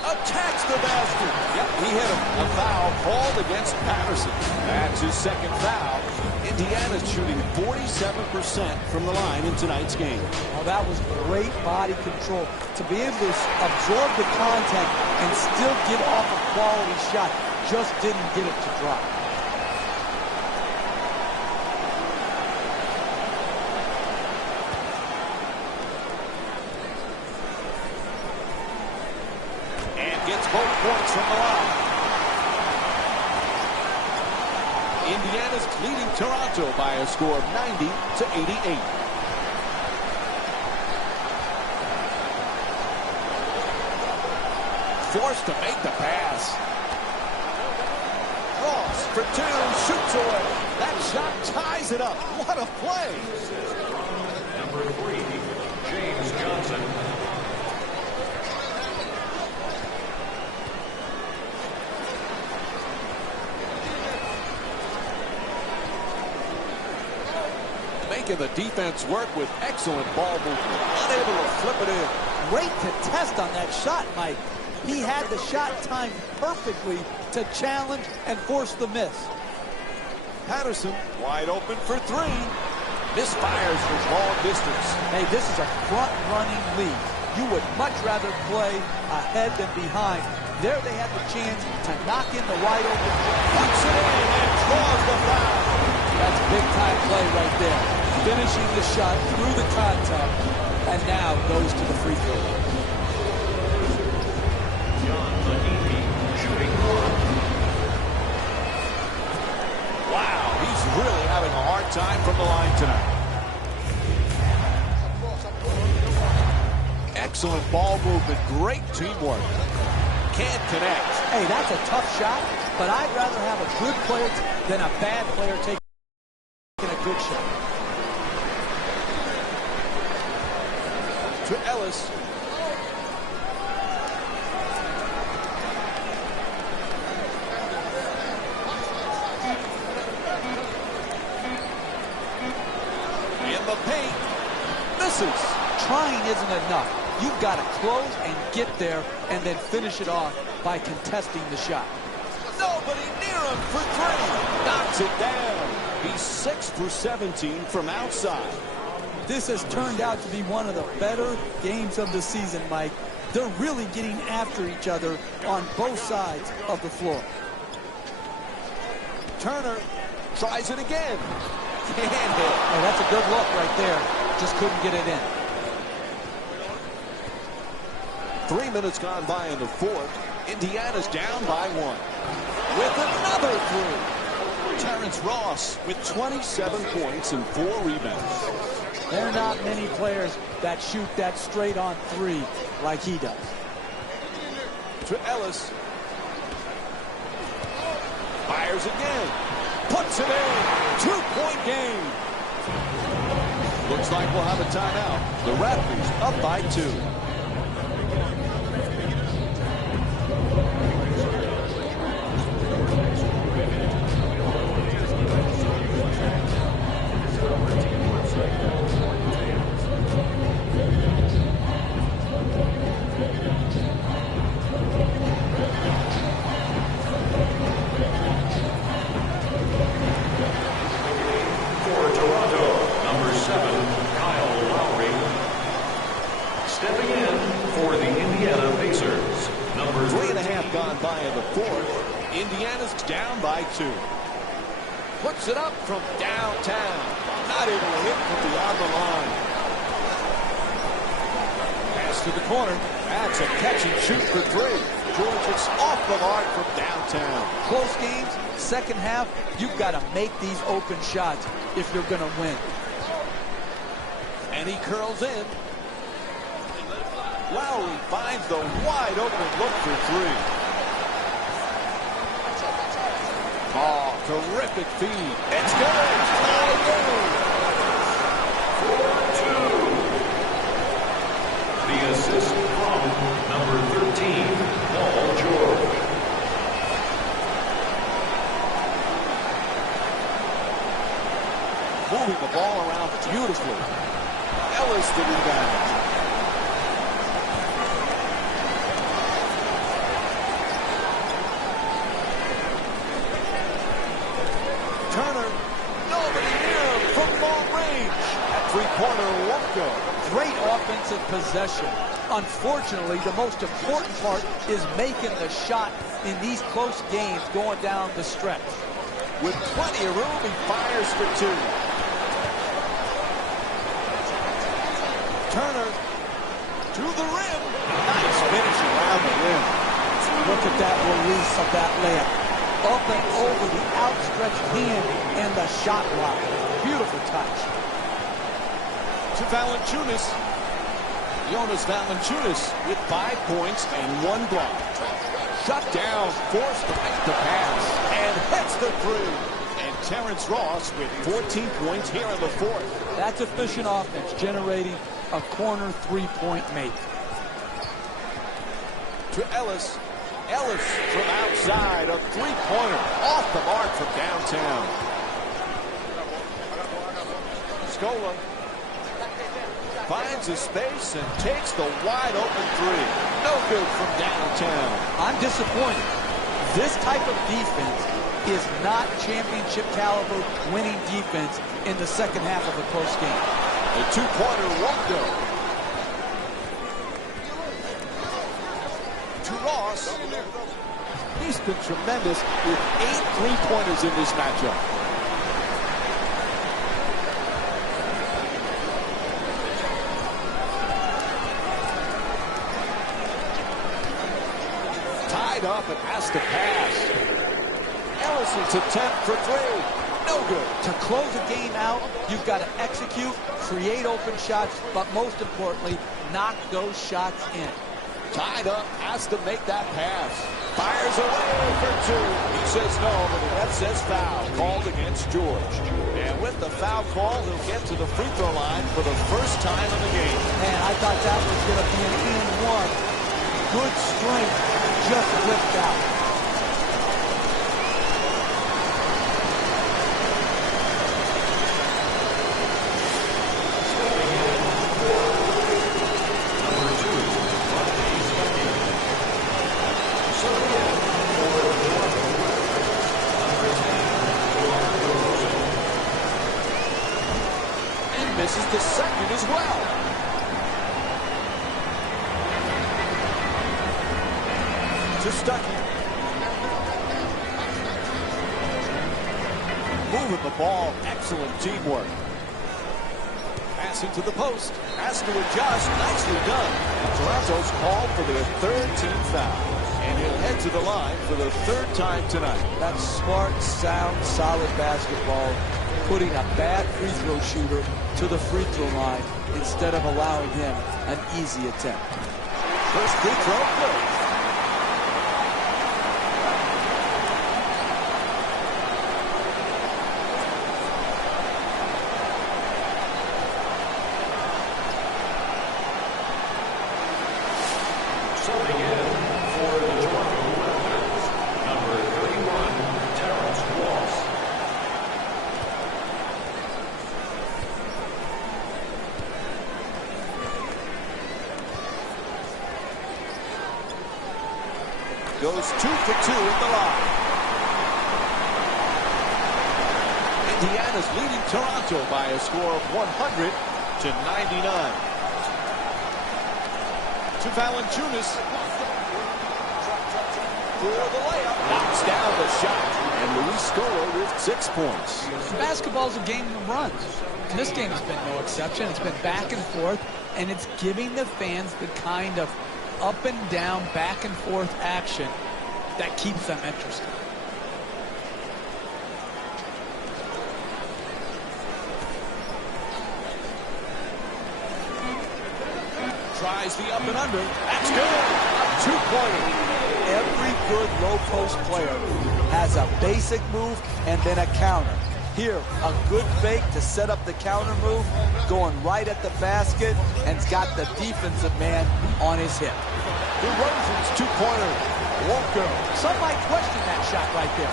attacks the basket. Yep, he hit him. A foul called against Patterson. That's his second foul. Indiana's shooting 47% from the line in tonight's game. Oh, that was great body control. To be able to absorb the contact and still get off a quality shot. Just didn't get it to drop. Gets both points from the line. Indiana's leading Toronto by a score of 90-88. Forced to make the pass. Ross for 2, shoots away. That shot ties it up. What a play. Number 3, James Johnson. Making the defense work with excellent ball movement. Unable to flip it in. Great contest on that shot, Mike. He had the shot timed perfectly to challenge and force the miss. Patterson wide open for 3. Misfires from long distance. Hey, this is a front-running league. You would much rather play ahead than behind. There they had the chance to knock in the wide open. Puts it in and draws the foul. That's big-time play right there. Finishing the shot through the contact, and now goes to the free throw. John Mahimi shooting 1. Wow, he's really having a hard time from the line tonight. Excellent ball movement. Great teamwork. Can't connect. Hey, that's a tough shot, but I'd rather have a good player than a bad player taking a good shot. To Ellis. In the paint. Misses. Trying isn't enough. You've got to close and get there and then finish it off by contesting the shot. Nobody near him for three. Knocks it down. He's 6 for 17 from outside. This has turned out to be one of the better games of the season, Mike. They're really getting after each other on both sides of the floor. Turner tries it again. Can't hit. Oh, that's a good look right there. Just couldn't get it in. 3 minutes gone by in the fourth. Indiana's down by 1. With another three. Terrence Ross with 27 points and 4 rebounds. There are not many players that shoot that straight on three like he does. To Ellis. Fires again. Puts it in. 2-point game. Looks like we'll have a timeout. The Raptors up by 2. Indiana's down by 2. Puts it up from downtown. Not able to hit from beyond the line. Pass to the corner. That's a catch and shoot for 3. George is off the mark from downtown. Close games, second half, you've got to make these open shots if you're going to win. And he curls in. Lowry finds the wide open look for 3. Oh, terrific feed. It's good. Tie game. 4-2. The assist from number 13, Paul George. Moving the ball around beautifully. Ellis the rebound. Turner, nobody near him from long range. At three-pointer won't go. Great offensive possession. Unfortunately, the most important part is making the shot in these close games going down the stretch. With plenty of room, he fires for 2. Turner to the rim. Nice finish around the rim. Look at that release of that layup. Up and over the outstretched hand and the shot block. Beautiful touch. To Valanciunas. Jonas Valanciunas with 5 points and 1 block. Shut down, forced to make the pass, and hits the 3. And Terrence Ross with 14 points here in the fourth. That's efficient offense, generating a corner three-point make. To Ellis. Ellis from outside, a three-pointer off the mark from downtown. Scola finds a space and takes the wide open 3. No good from downtown. I'm disappointed. This type of defense is not championship caliber winning defense in the second half of a close game. The 2-pointer won't go. To Ross. He's been tremendous with 8 3-pointers in this matchup. Tied up and has to pass. Ellison's attempt for 3. No good. To close a game out, You've got to execute, create open shots, but most importantly, knock those shots in. Tied up, has to make that pass. Fires away for two. He says no, but the ref says foul. Called against George. And with the foul call, he'll get to the free throw line for the first time in the game. Man, I thought that was going to be an and one. Good strength, just whipped out. Misses the second as well. To Stuckey. Moving the ball. Excellent teamwork. Passing to the post. Has to adjust. Nicely done. And Toronto's called for their third team foul. And he'll head to the line for the third time tonight. That's smart, sound, solid basketball. Putting a bad free throw shooter to the free throw line instead of allowing him an easy attempt. First free throw, good. Subbing in for the Toronto Raptors, number 31, Terrence Ross. Goes 2 for 2 in the line. Indiana's leading Toronto by a score of 100 to 99. To Valanciunas. For the layup. Knocks down the shot. And Luis Scola with 6 points. Basketball's a game of runs. And this game has been no exception. It's been back and forth, and it's giving the fans the kind of up and down, back and forth action that keeps them interested. Tries the up and under. That's good. A 2-pointer. Every good low post player has a basic move and then a counter. Here, a good fake to set up the counter move, going right at the basket, and's got the defensive man on his hip. DeRozan's 2-pointer. Won't go. Some might question that shot right there.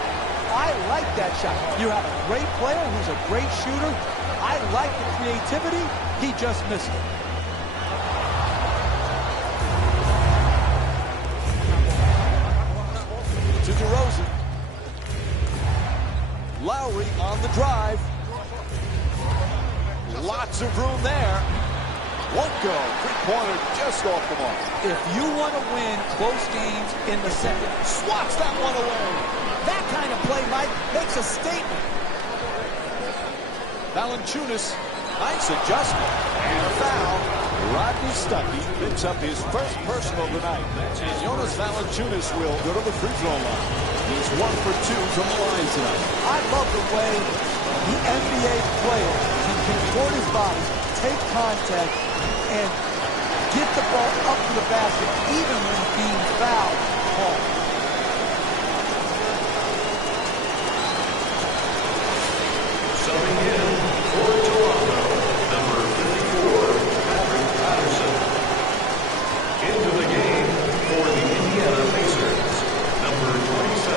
I like that shot. You have a great player who's a great shooter. I like the creativity. He just missed it. To DeRozan. Lowry on the drive. Lots of room there. Won't go. 3-pointer just off the mark. If you want to win close games in the second, Swats that one away. that kind of play, Mike, makes a statement. Valanciunas, nice adjustment. And a foul. Rodney Stuckey picks up his first personal tonight. And Jonas Valanciunas will go to the free throw line. He's 1 for 2 from the line tonight. I love the way the NBA player can contort his body, take contact, and get the ball up to the basket, even when being fouled hard. Subbing in for Toronto, number 54, Patrick Patterson. Into the game for the Indiana Pacers, number 27,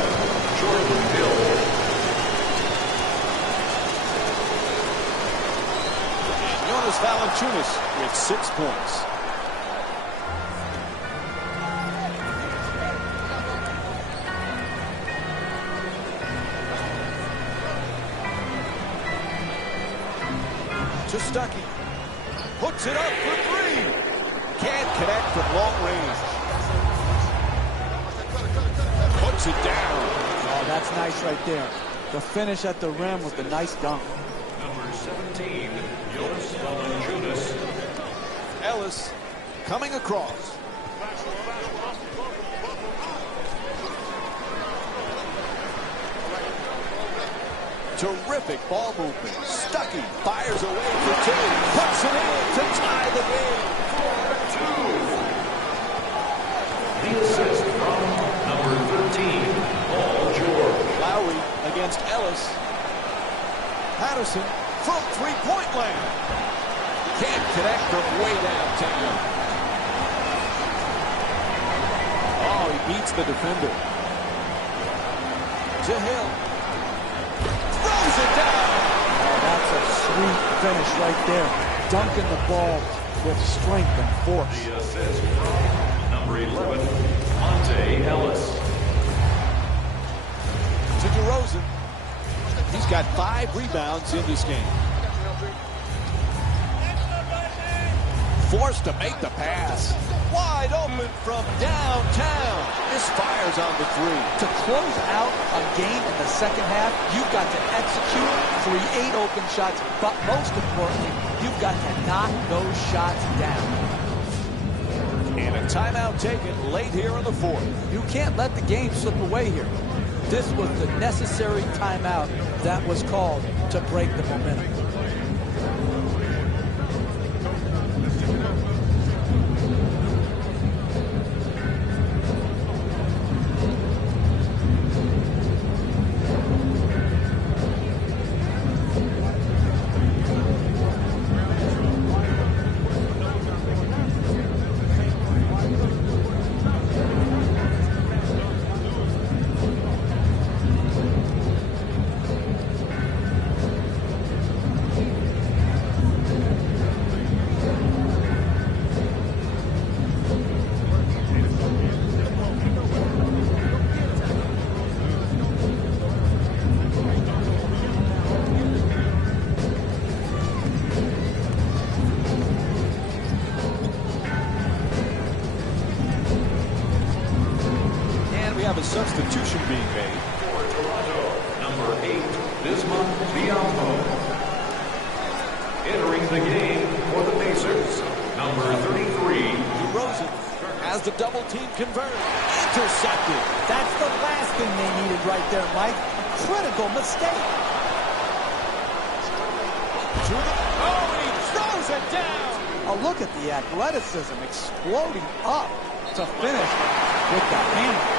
Jordan Hill. And Jonas Valanciunas with 6 points. To Stuckey. Puts it up for 3. Can't connect from long range. Puts it down. Oh, that's nice right there. The finish at the rim with the nice dunk. Number 17, Jonas Valanciunas. Ellis coming across. Terrific ball movement. Stuckey fires away for two. Puts it in to tie the game. The assist from number 13, Paul George. Lowry against Ellis. Patterson from three-point land. Can't connect from way downtown. Oh, he beats the defender. To Hill. Throws it down. Oh, that's a sweet finish right there. Dunking the ball with strength and force. The assist from number 11, Monte Ellis. To DeRozan. He's got 5 rebounds in this game. Forced to make the pass. Wide open from downtown. Misfires on the three. To close out a game in the second half, you've got to execute, create open shots, but most importantly, you've got to knock those shots down. And a timeout taken late here in the fourth. You can't let the game slip away here. This was the necessary timeout that was called to break the momentum. A substitution being made. For Toronto, number 8, Bismack Biyombo. Entering the game for the Pacers, number 33, DeRozan has the double team converted. Intercepted. That's the last thing they needed right there, Mike. Critical mistake. Oh, he throws it down. A look at the athleticism exploding up to finish with the hammer.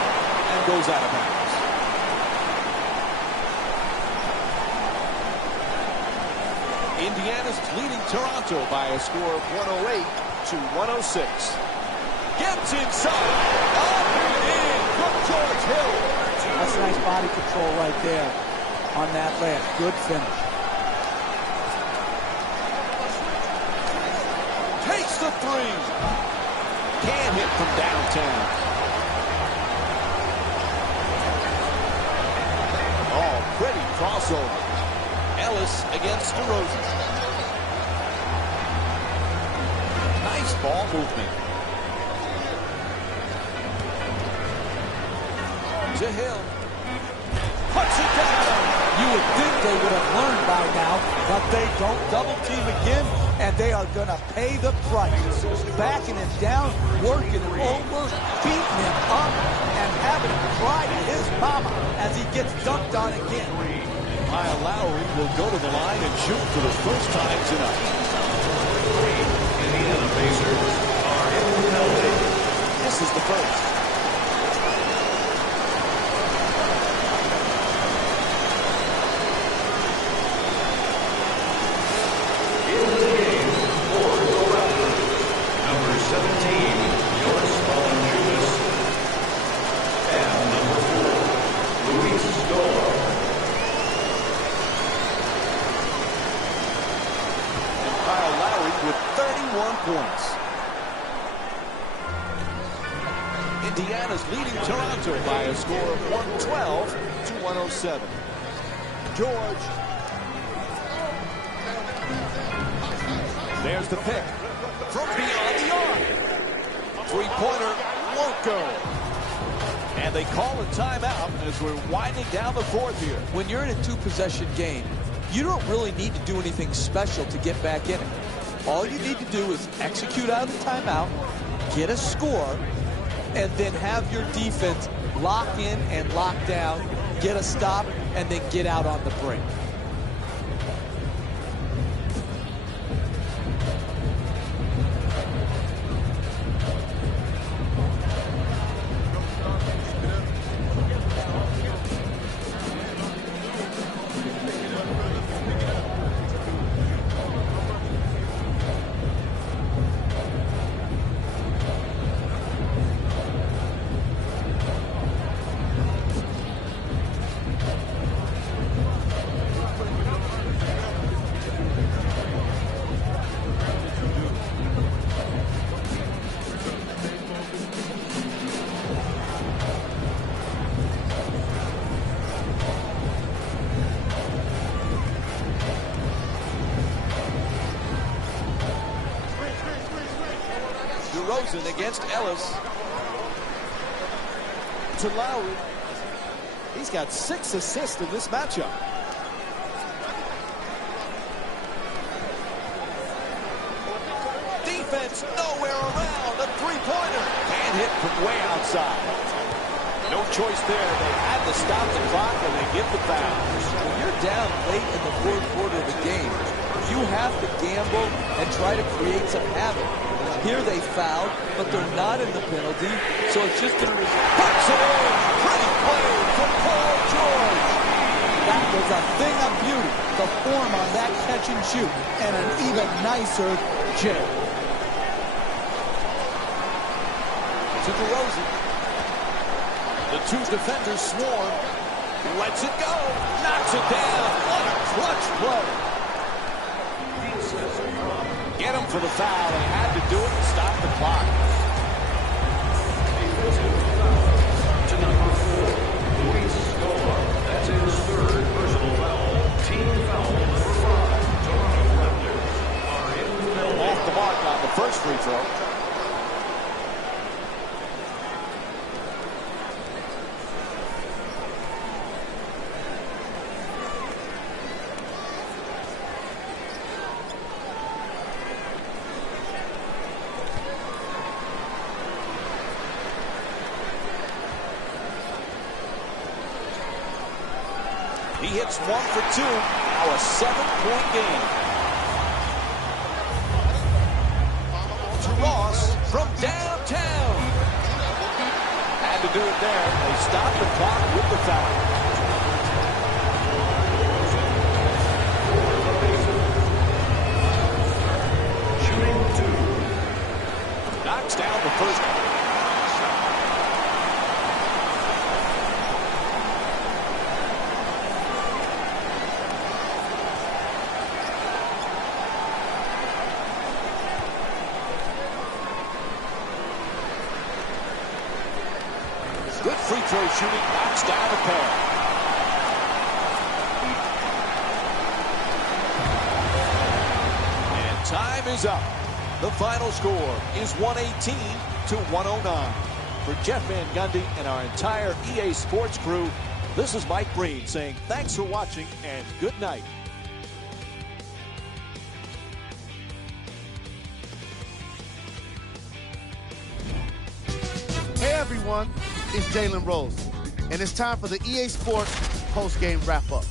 And goes out of bounds. Indiana's leading Toronto by a score of 108 to 106. Gets inside. Up and in from George Hill. That's nice body control right there on that layup. Good finish. Takes the three. Can't hit from downtown. Pretty crossover. Ellis against DeRozan. Nice ball movement. To Hill. Puts it down. You would think they would have learned by now, but they don't double team again, and they are going to pay the price. Backing him down, working him over, beating him up, and having him cry to his mama as he gets dunked on again. Kyle Lowry will go to the line and shoot for the first time tonight. Indiana Pacers are in the penalty. This is the first. In the game for the Raptors, number 17, Jonas Valanciunas, and number 4, Luis Scola. Kyle Lowry with 31 points. Indiana's leading Toronto by a score of 112 to 107. George. There's the pick from beyond the arc. Three-pointer won't go. And they call a timeout as we're winding down the fourth here. When you're in a two-possession game, you don't really need to do anything special to get back in it. All you need to do is execute out of the timeout, get a score, and then have your defense lock in and lock down, get a stop, and then get out on the break. DeRozan against Ellis. To Lowry. He's got 6 assists in this matchup. Defense nowhere around. A three-pointer. Can't hit from way outside. No choice there. They had to stop the clock, and they get the foul. When you're down late in the fourth quarter of the game, you have to gamble and try to create some havoc. Here they fouled, but they're not in the penalty, so it's just going to result. Puts it in. Pretty play from Paul George. That was a thing of beauty. The form on that catch and shoot, and an even nicer jam. To DeRozan. The 2 defenders swarm. Lets it go. Knocks it down. What a clutch play. Get him for the foul. They had to do it to stop the clock. To number 4, Luis Scola. That's his 3rd personal foul. Team foul number 5. Toronto Raptors are in the penalty. Off the mark on the first free throw. He hits 1 for 2. Now a 7-point game. To Ross from downtown. Had to do it there. They stopped the clock with the foul. Shooting 2. Knocks down the first one. Good free throw shooting, knocks down a pair. And time is up. The final score is 118 to 109. For Jeff Van Gundy and our entire EA Sports crew, this is Mike Breen saying thanks for watching and good night. Hey everyone, it's Jalen Rose, and it's time for the EA Sports post-game wrap-up.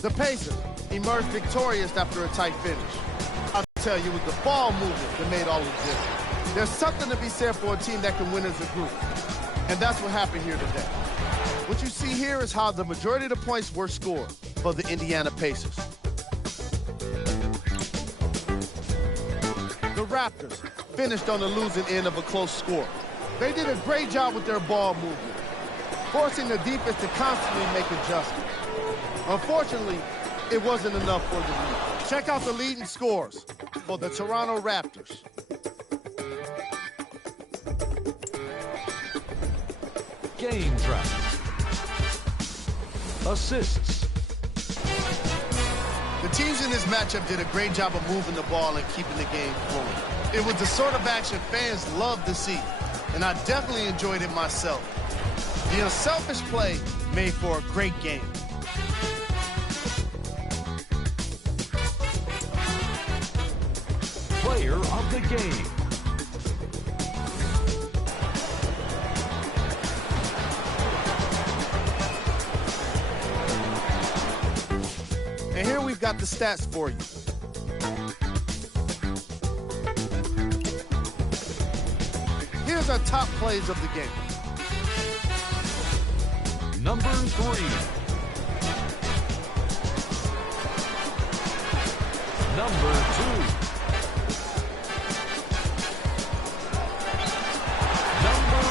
The Pacers emerged victorious after a tight finish. I'll tell you, it was the ball movement that made all of this. There's something to be said for a team that can win as a group, and that's what happened here today. What you see here is how the majority of the points were scored for the Indiana Pacers. The Raptors finished on the losing end of a close score. They did a great job with their ball movement, forcing the defense to constantly make adjustments. Unfortunately, it wasn't enough for the lead. Check out the leading scores for the Toronto Raptors. Game track. Assists. The teams in this matchup did a great job of moving the ball and keeping the game flowing. It was the sort of action fans love to see, and I definitely enjoyed it myself. The unselfish play made for a great game. Player of the game. And here we've got the stats for you. Here's our top plays of the game. Number 3. Number 2. Number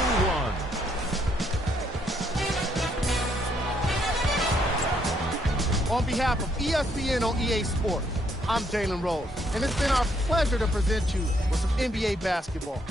1. On behalf of ESPN on EA Sports, I'm Jalen Rose, and it's been our pleasure to present you with some NBA basketball.